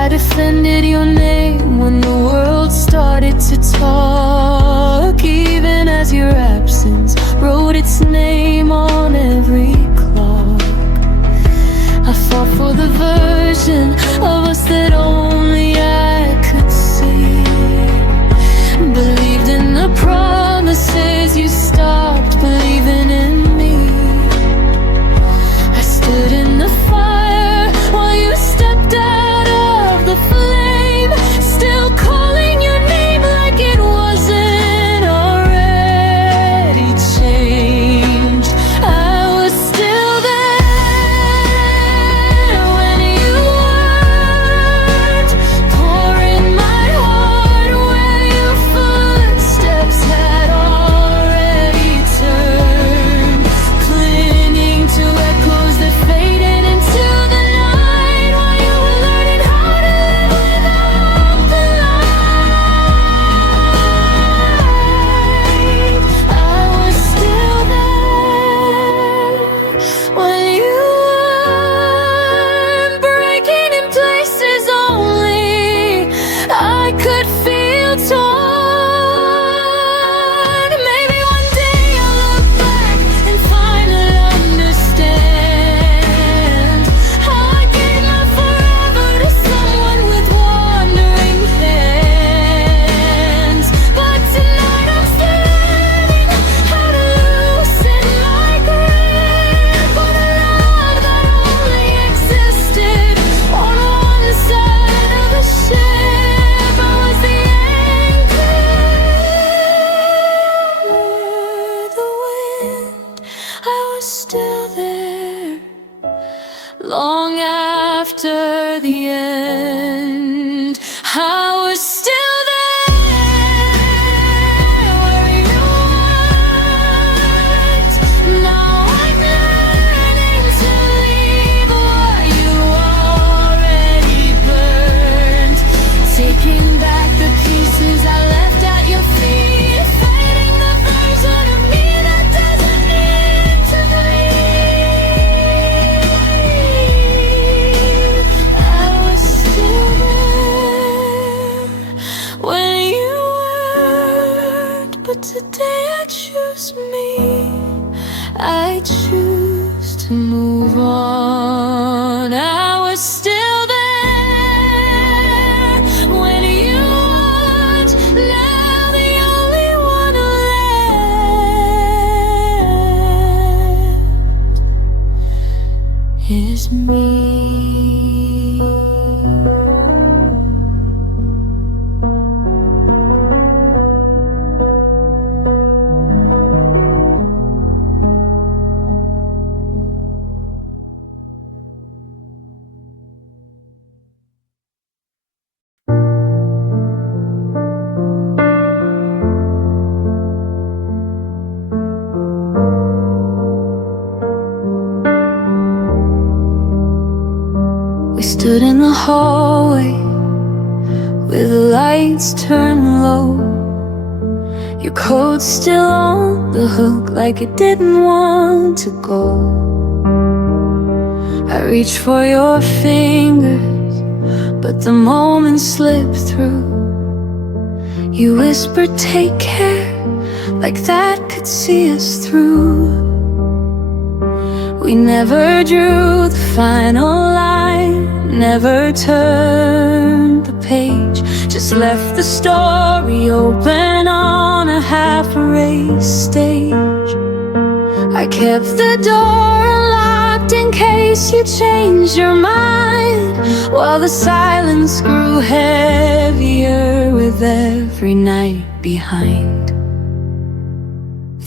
I defended your name when the world started to talk, even as your absence wrote its name on every clock. I fought for the version of us that only I could see. Believed in the promises, you stopped believing in me. I stood in the fire while you stepped out of the flame, still calling your name like it wasn't already changed. I was still there when you weren't, pouring my heart where your footsteps had already turned, clinging to echoes that faded into the night, while you were learning how to live without the light. I was still there when you weren't, breaking in places only I could feel torn. Maybe one day I'll look back and finally understand how I gave my forever to someone with wandering hands. But tonight I'm still learning how to loosen my grip on a love that only existed on one side of the ship. I was the anchor, the wind. I was still there long after the end. I was still there where you weren't. Now I'm learning to leave what you already burned, taking back the pieces I left at your feet, fading the version of me that doesn't need to bleed. I was still gone, I was still there when you weren't. Now the only one left is me. We stood in the hallway with the lights turned low. Your coat still on the hook like it didn't want to go. I reached for your fingers, but the moment slipped through. You whispered, take care, like that could see us through. We never drew the final line, never turned the page, just left the story open on a half-erased stage. I kept the door unlocked in case you changed your mind, while the silence grew heavier with every night behind.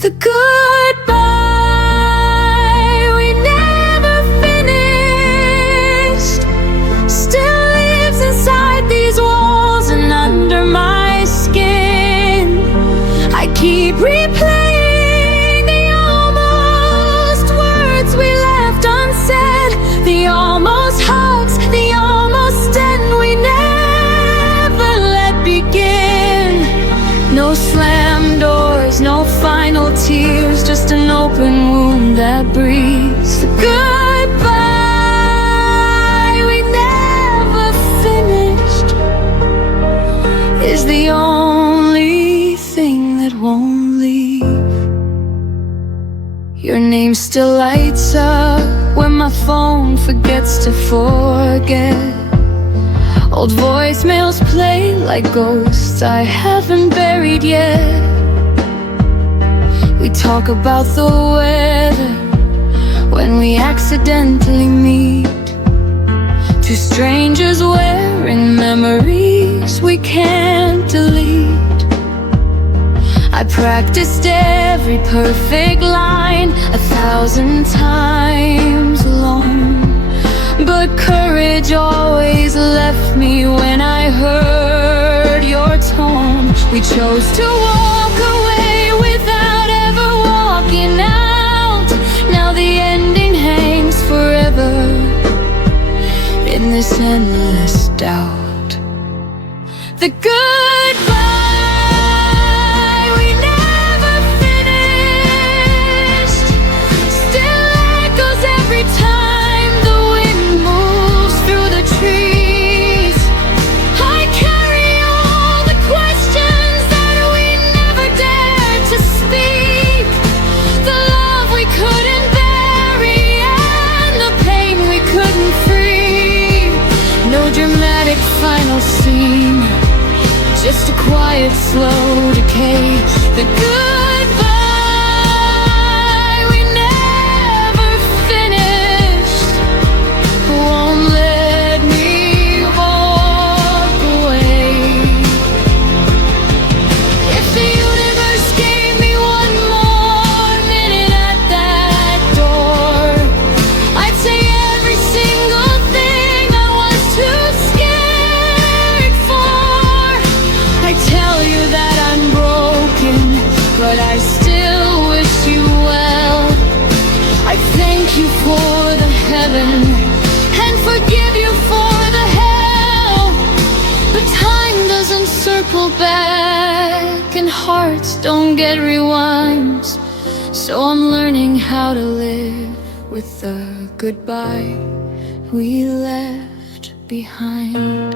The goodbye keep replaying the almost words we left unsaid, the almost hugs, the almost end we never let begin. No slam doors, no final tears, just an open wound that breathes. The goodbye we never finished is the only thing that won't leave. Your name still lights up when my phone forgets to forget. Old voicemails play like ghosts I haven't buried yet. We talk about the weather when we accidentally meet, two strangers wearing memories we can't delete. I practiced every perfect line 1,000 times alone, but courage always left me when I heard your tone. We chose to walk away without ever walking out. Now the ending hangs forever in this endless doubt. The goodbye scene, just a quiet, slow decay. The goodbye we never finished won't let me walk away. If the universe gave me one more minute at that door, I'd say every single thing I was too scared for. I tell you that I'm broken, but I still wish you well. I thank you for the heaven and forgive you for the hell. But time doesn't circle back and hearts don't get rewinds. So I'm learning how to live with the goodbye we left behind.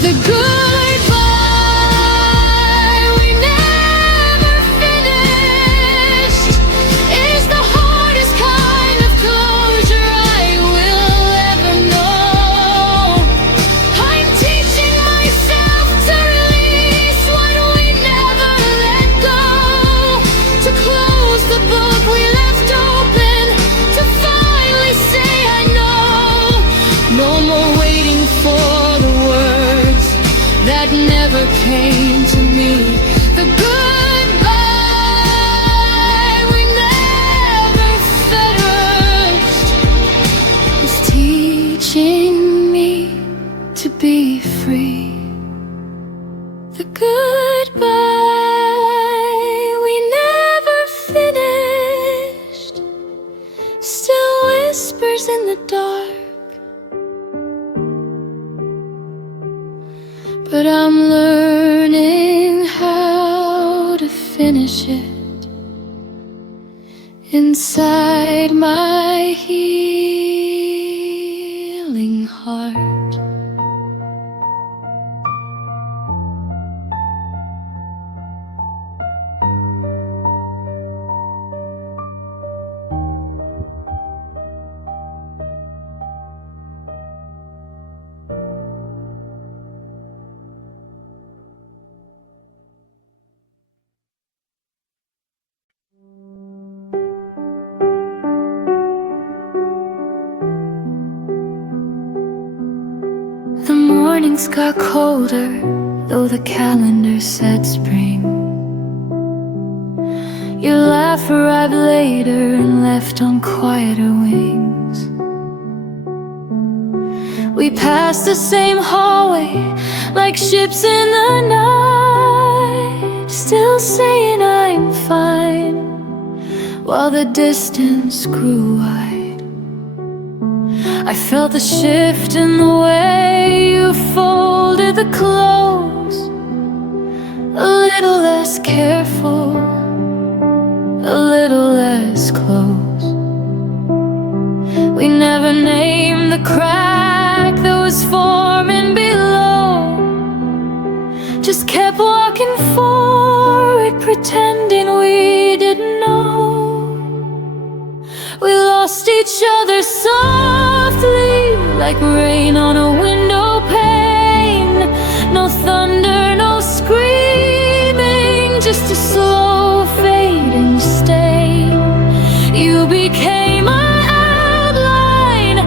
The goodbye we never finished the dark. But I'm learning how to finish it inside my healing heart. The mornings got colder, though the calendar said spring. Your laugh arrived later and left on quieter wings. We passed the same hallway like ships in the night, still saying I'm fine, while the distance grew wide. I felt the shift in the way you folded the clothes, a little less careful, a little less close. We never named the crack that was forming below, just kept walking forward, pretending we didn't know. We lost each other softly, like rain on a window pane. No thunder, no screaming, just a slow fading stain. You became my outline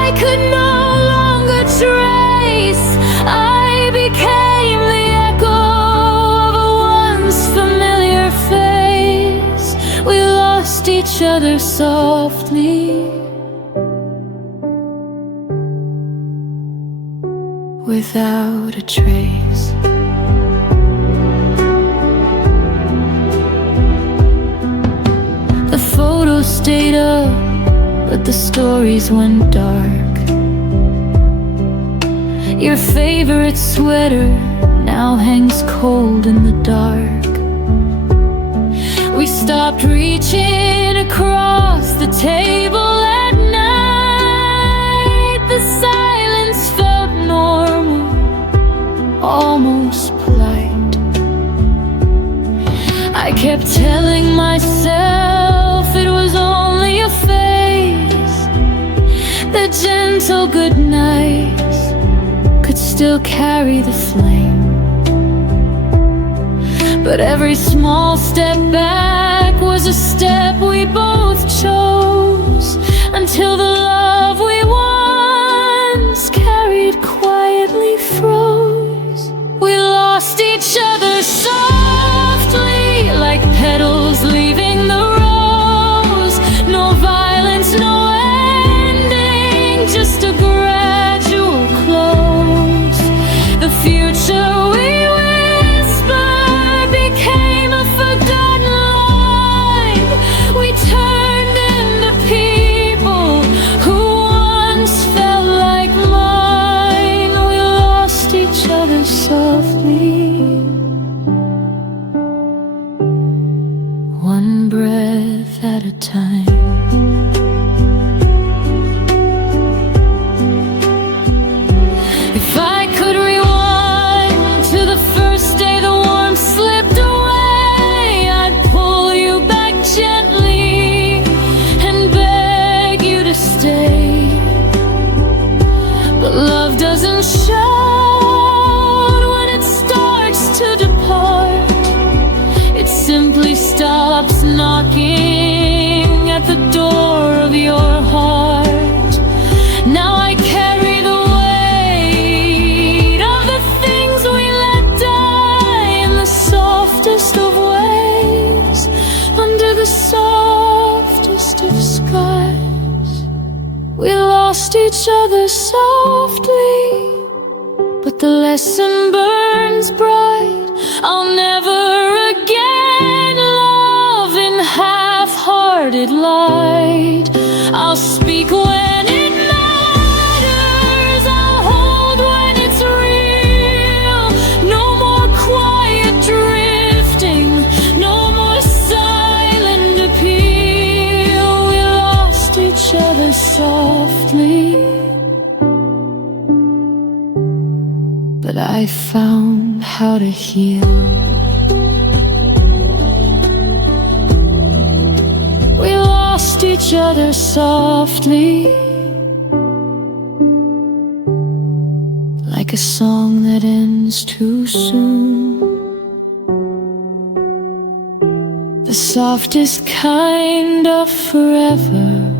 I could no longer trace. I became the echo of a once familiar face. We lost each other softly, without a trace. The photos stayed up, but the stories went dark. Your favorite sweater now hangs cold in the dark. We stopped reaching across the table at night. The silence felt normal, almost polite. I kept telling myself it was only a phase, that gentle good nights could still carry the flame. But every small step back was a step we both chose, until the love we once carried quietly froze. We lost each other softly, like petals leaving the rose. No violence, no ending, just a gradual close. The future we whispered became a forgotten line. We turned into people who once felt like mine. We lost each other softly, one breath at a time. If I could rewind to the first day the warmth slipped away, I'd pull you back gently and beg you to stay. But love doesn't shout when it starts to depart. It simply stops knocking at the door of your heart. Now I carry the weight of the things we let die in the softest of ways, under the softest of skies. We lost each other softly, but the lesson burns bright. I'll never again love in half-hearted light. I'll speak when softly, but I found how to heal. We lost each other softly, like a song that ends too soon. The softest kind of forever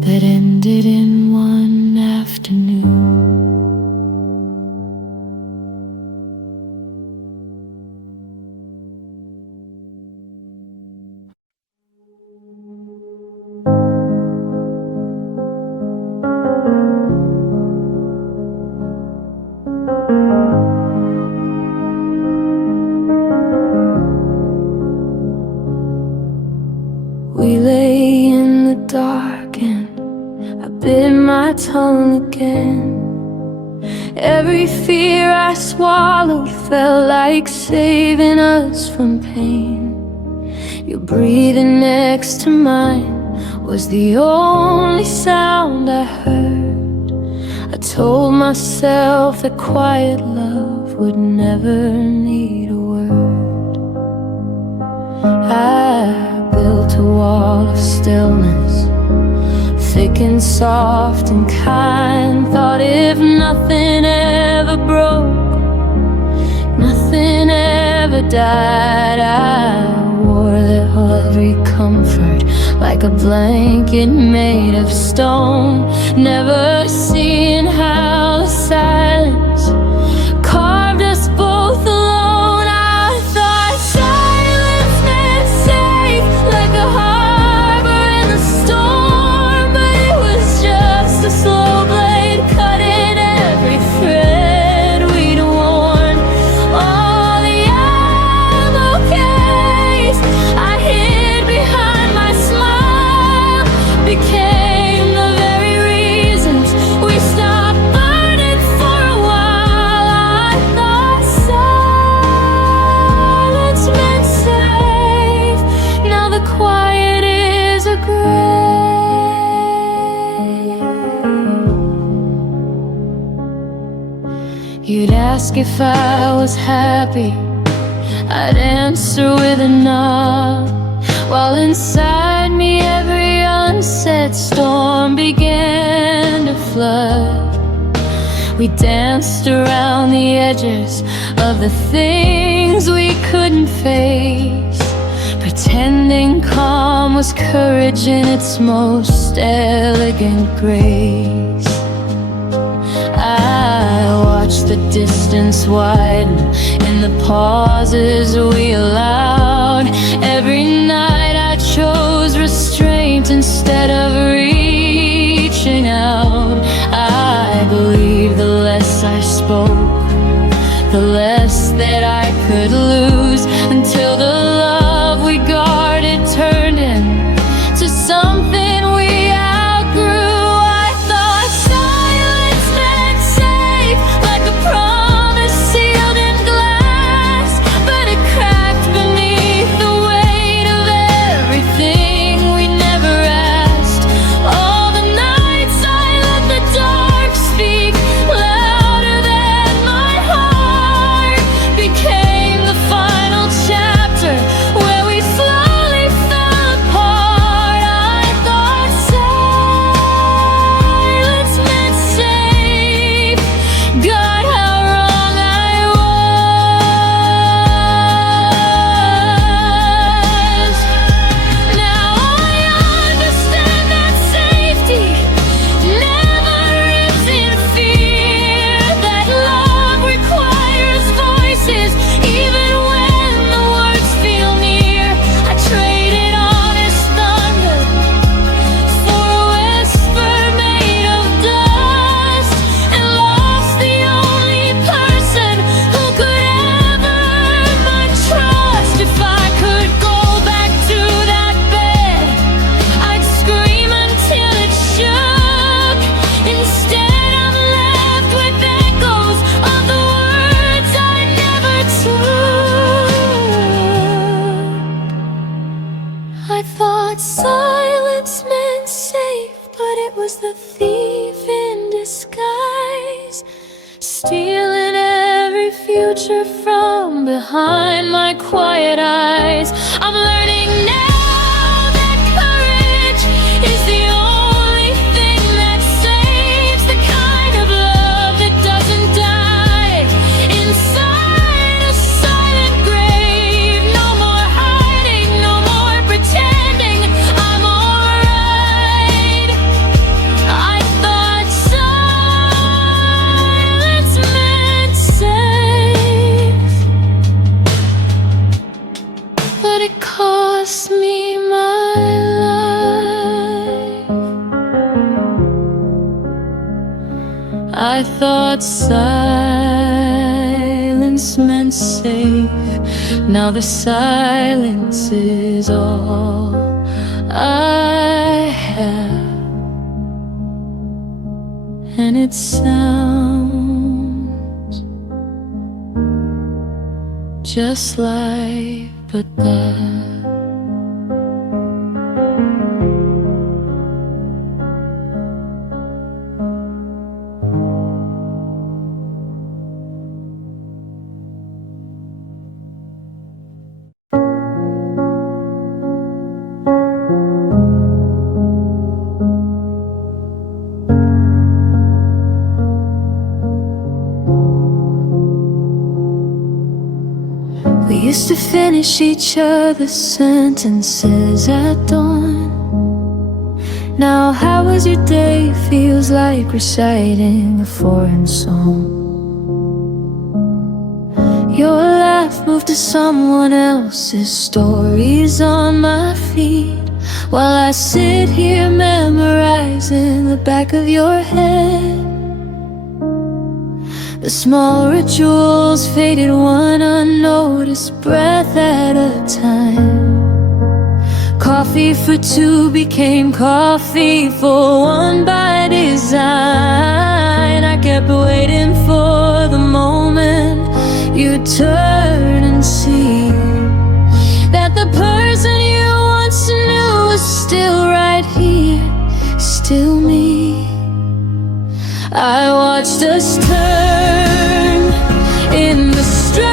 that ended in one afternoon. We lay in the dark and I bit my tongue again. Every fear I swallowed felt like saving us from pain. Your breathing next to mine was the only sound I heard. I told myself that quiet love would never need a word. I built a wall of stillness, thick and soft and kind. Thought if nothing ever broke, nothing ever died. I wore that heavy comfort like a blanket made of stone, never seeing how the silence carved us both alone. I thought silence meant safe, like a harbor in the storm, but it was just a slow blade cutting every thread we'd worn. All the ammo case I hid behind my smile became the very reasons we stopped burning for a while. I thought silence meant safe, now the quiet is a grave. You'd ask if I was happy, I'd answer with a nod, while inside me every unsaid storm began to flood. We danced around the edges of the things we couldn't face, pretending calm was courage in its most elegant grace. I watched the distance widen in the pauses we allowed. Every night I chose restraint instead of reaching out. I believed the less I spoke, the less that I could lose, until the love we guarded turned into something we outgrew. I thought silence meant safe, like a promise sealed in glass, but it cracked beneath was the thief in disguise, stealing every future from behind my quiet eyes. I'm learning now that courage is the only thing that saves the kind of love that doesn't die inside a silent grave. No more hiding, no more pretending I'm alright. I thought silence meant safe, but it cost me my life. I thought silence meant safe. Now the silence is all I have, and it sounds just like but that. We used to finish each other's sentences at dawn. Now how was your day feels like reciting a foreign song. Your laugh moved to someone else's stories on my feet, while I sit here memorizing the back of your head. The small rituals faded one unnoticed breath at a time. Coffee for two became coffee for one by design. I kept waiting for the moment you'd turn and see that the person you once knew was still right here, still me. I watched us turn in the strangers.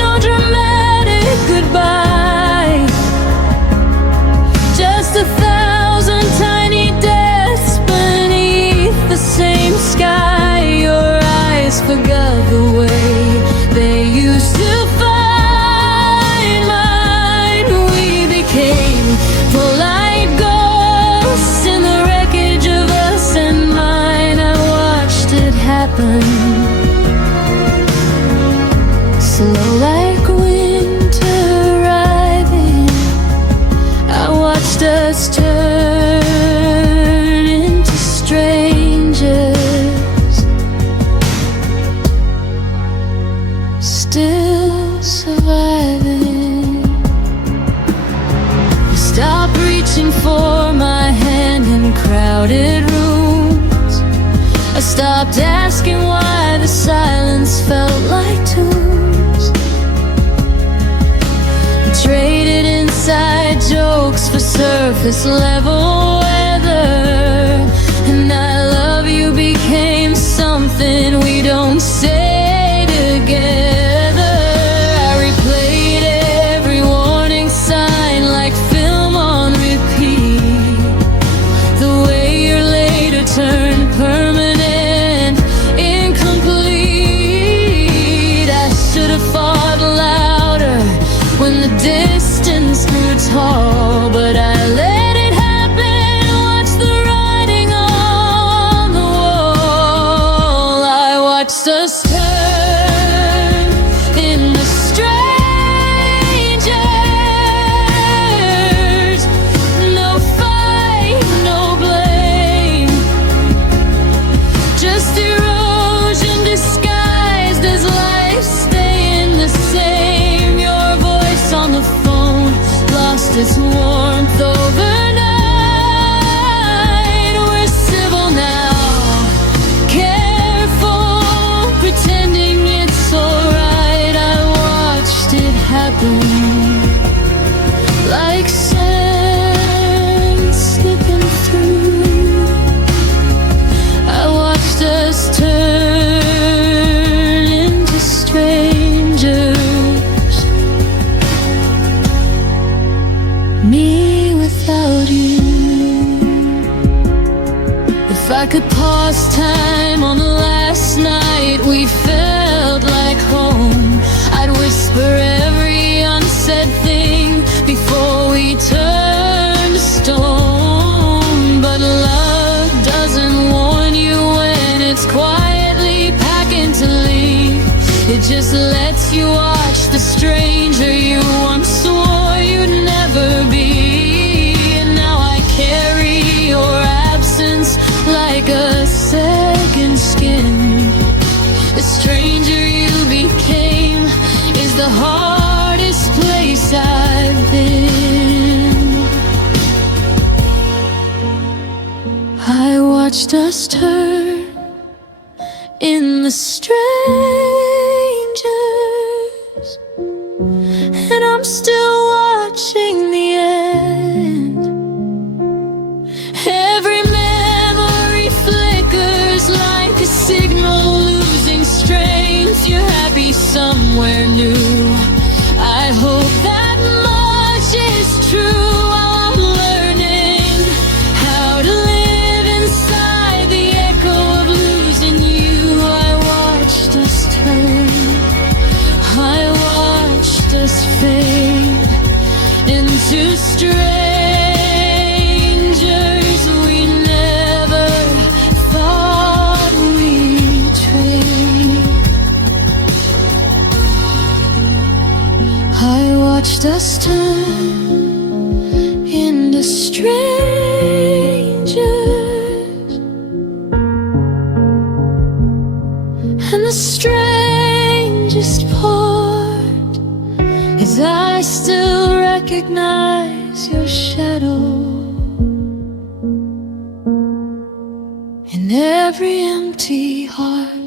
No dramatic goodbye, just 1,000 tiny deaths beneath the same sky. Your eyes forgot the way they used to find mine. We became polite ghosts in the wreckage of us and mine. I watched it happen, slow like winter arriving. I watched us turn into strangers, still surviving. Stop reaching for my hand in crowded rooms. I stopped asking why the silence felt like tunes. Traded inside jokes for surface level weather, and I love you became something we don't say together. I replayed every warning sign like film on repeat. The way your later turned permanent, incomplete. I should have fought louder when the distance grew tall, but I let it happen. just lets you watch the stranger you once swore you'd never be. And now I carry your absence like a second skin. The stranger you became is the hardest place I've been. I watched us turn in the strangers, and I'm still watching the end. Every memory flickers like a signal losing strength. You're happy somewhere new. I hope that much is true. While I'm learning how to live inside the echo of losing you, I watched us turn, I watched us fade into strangers we never thought we'd trade. I watched us turn into strangers, and the strangest part is I still recognize your shadow in every empty heart.